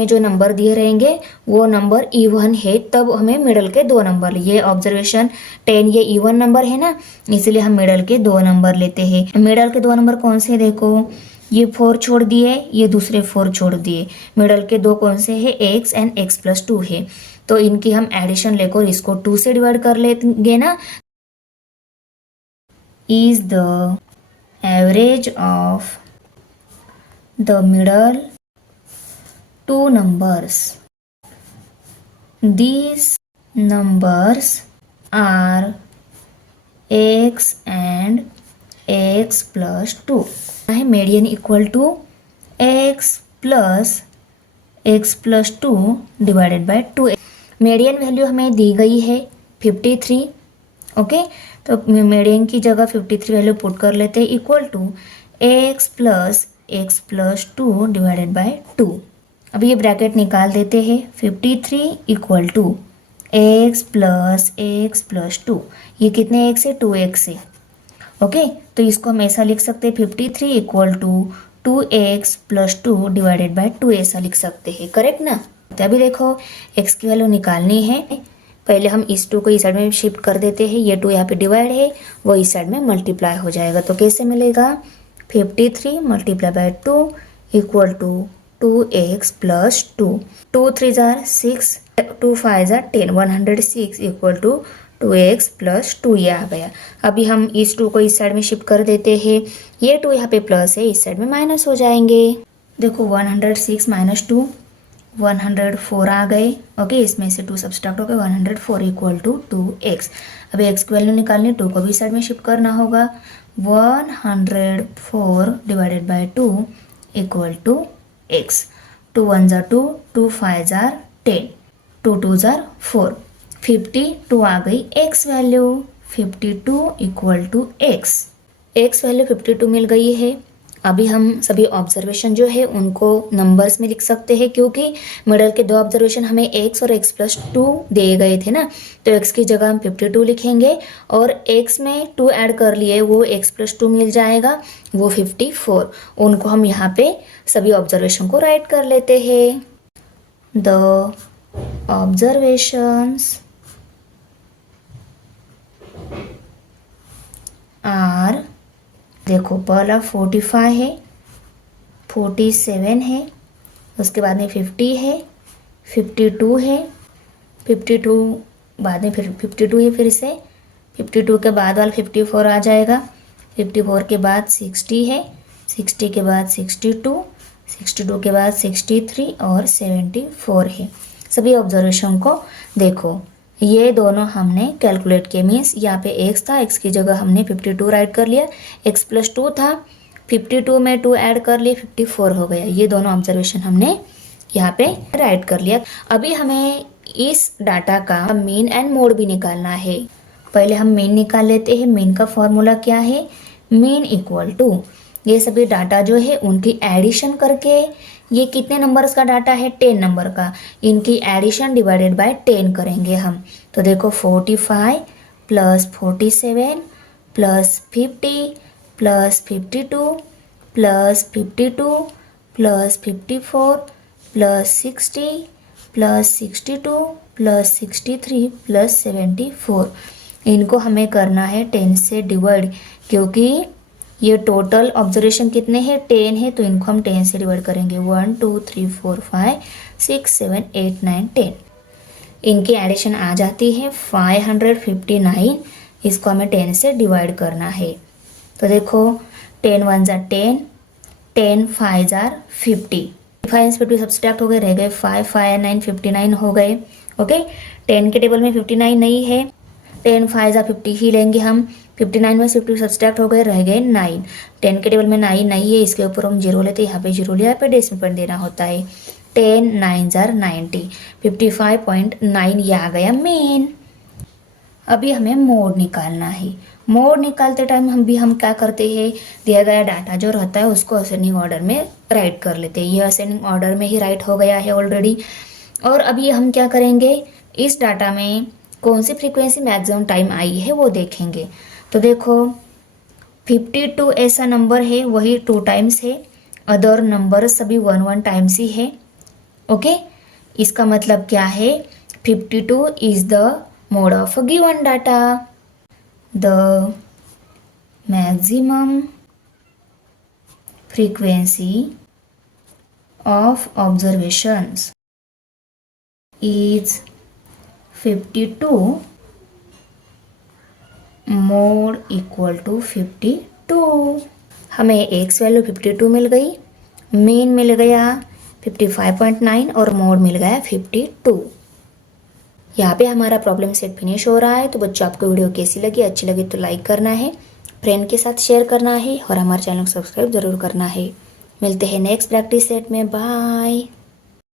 जो नंबर दिए रहेंगे वो नंबर इवन है, तब हमें मिडल के 2 नंबर, ये ऑब्जर्वेशन 10 ये इवन नंबर है ना, इसलिए हम मिडल के 2 नंबर लेते हैं। मिडल के 2 नंबर कौन से, देखो ये 4 छोड़ दिए, ये दूसरे 4 छोड़ दिए। मिडल के 2 कौन से है, x एंड x+2 है, तो इनकी हम एडिशन लेकर इसको 2 से डिवाइड कर लेंगे ना। Is the average of the middle 2 numbers. These numbers are x and x+2 है। Median equal to x+2 divided by 2। Median value हमें दी गई है 53। ओके, तो मीडियन की जगह 53 वैल्यू पुट कर लेते हैं, equal to x+2 divided by 2। अब ये ब्रैकेट निकाल देते हैं। 53 इक्वल टू x+2, ये कितने x है, 2x है। ओके, तो इसको हम ऐसा लिख सकते हैं 53 equal to 2x+2 divided by 2 ऐसा लिख सकते हैं, करेक्ट ना। तो अभी देखो x की वैल्यू निकालनी है, पहले हम इस 2 को इस साइड में शिफ्ट कर देते हैं, ये 2 यहाँ पे डिवाइड है, वो इस साइड में मल्टीप्लाई हो जाएगा। तो कैसे मिलेगा, 53 multiply by 2 equal to 2x+2। 2 3 जार 6, 2 5 जार 10, 106 इक्वल टू 2x+2 ये आ गया। अभी हम इस 2 को इस साइड में शिफ्ट कर देते हैं, ये 2 यहाँ पे प्लस है, इस साइड में माइनस हो जाएंगे। देखो 106 माइनस 2 104 आ गए। ओके, इसमें से 2 सब्सट्रैक्ट हो गए, 104 इक्वल टू 2x। अभी x की वैल्यू निकालनी, 2 को भी इस साइड में शिफ्ट करना होगा। 104 divided by 2 equal to x। 2 1 जार 2, 2 5 जार 10, 2 2 जार 4, 52 आ गई x value. 52 equal to x value 52 मिल गई है। अभी हम सभी ऑब्जर्वेशन जो है उनको नंबर्स में लिख सकते हैं, क्योंकि मिडल के 2 ऑब्जर्वेशन हमें x और x+2 दिए गए थे ना, तो x की जगह हम 52 लिखेंगे और x में 2 ऐड कर लिए, वो x+2 मिल जाएगा, वो 54। उनको हम यहाँ पे सभी ऑब्जर्वेशन को राइट कर लेते हैं। द ऑब्जर्वेशंस आर, देखो पहला 45 है, 47 है, उसके बाद में 50 है, 52 है, 52 बाद में फिर 52 है, फिर से 52 के बाद वाला 54 आ जाएगा, 54 के बाद 60 है, 60 के बाद 62, 62 के बाद 63 और 74 है। सभी ऑब्जर्वेशन को देखो, ये दोनों हमने कैलकुलेट किए, मीन्स यहाँ पे x था, x की जगह हमने 52 राइट कर लिया, x प्लस 2 था, 52 में 2 ऐड कर लिए 54 हो गया। ये दोनों ऑब्जर्वेशन हमने यहाँ पे राइट कर लिया। अभी हमें इस डाटा का मीन एंड मोड भी निकालना है। पहले हम मीन निकाल लेते हैं। मीन का फॉर्मूला क्या है? मीन इक्वल टू ये सभी डाटा जो है उनकी एडिशन करके, ये कितने नंबर्स का डाटा है? 10 नंबर का, इनकी एडिशन डिवाइडेड बाय 10 करेंगे हम। तो देखो 45 plus 47 plus 50 plus 52 plus 52 plus 54 plus 60 plus 62 plus 63 plus 74, इनको हमें करना है 10 से डिवाइड, क्योंकि ये टोटल ऑब्जर्वेशन कितने हैं? 10 है, तो इनको हम 10 से डिवाइड करेंगे। 1 2 3 4 5 6 7 8 9 10, इनकी एडिशन आ जाती है 559। इसको हमें 10 से डिवाइड करना है। तो देखो 10 1 जार 10, 10 5 जार 50, 5 50 सब्सट्रैक्ट हो गए, रह गए 5 5 9 59 हो गए। ओके, 10 के टेबल में 59 नहीं है, 10 5 जार 50 ही लेंगे हम। 59 में 50 सब्सट्रैक्ट हो गए, रह गए 9। 10 के टेबल में 9 नहीं है, इसके ऊपर हम 0 लेते हैं, यहाँ पे 0 लिया, यहाँ पे डेसिमल पॉइंट देना होता है। 10 9 जार 90, 55.9 ये आ गया मीन। अभी हमें मोड निकालना है। मोड निकालते टाइम हम क्या करते हैं? दिया गया डाटा जो रहता है उसको असेंडिंग ऑर्डर में राइट कर लेते हैं। ये असेंडिंग ऑर्डर में ही राइट हो गया है ऑलरेडी। और अभी हम क्या करेंगे? इस डाटा में कौन सी फ्रीक्वेंसी मैक्सिमम टाइम आई है वो देखेंगे। तो देखो 52 ऐसा नंबर है, वही 2 टाइम्स है, अदर नंबर सभी 1 1 टाइम्स ही है। ओके, इसका मतलब क्या है? 52 is the mode of given data. The maximum frequency of observations is 52 mode equal to 52। हमें एक्स वैल्यू 52 मिल गई, मीन मिल गया 55.9 और मोड मिल गया 52। यहाँ पे हमारा प्रॉब्लम सेट फिनिश हो रहा है। तो बच्चों, आपको वीडियो कैसी लगी? अच्छी लगी तो लाइक करना है, फ्रेंड के साथ शेयर करना है और हमारे चैनल को सब्सक्राइब जरूर करना है। मिलते हैं नेक्स्ट प्रैक्टिस सेट में। बाय।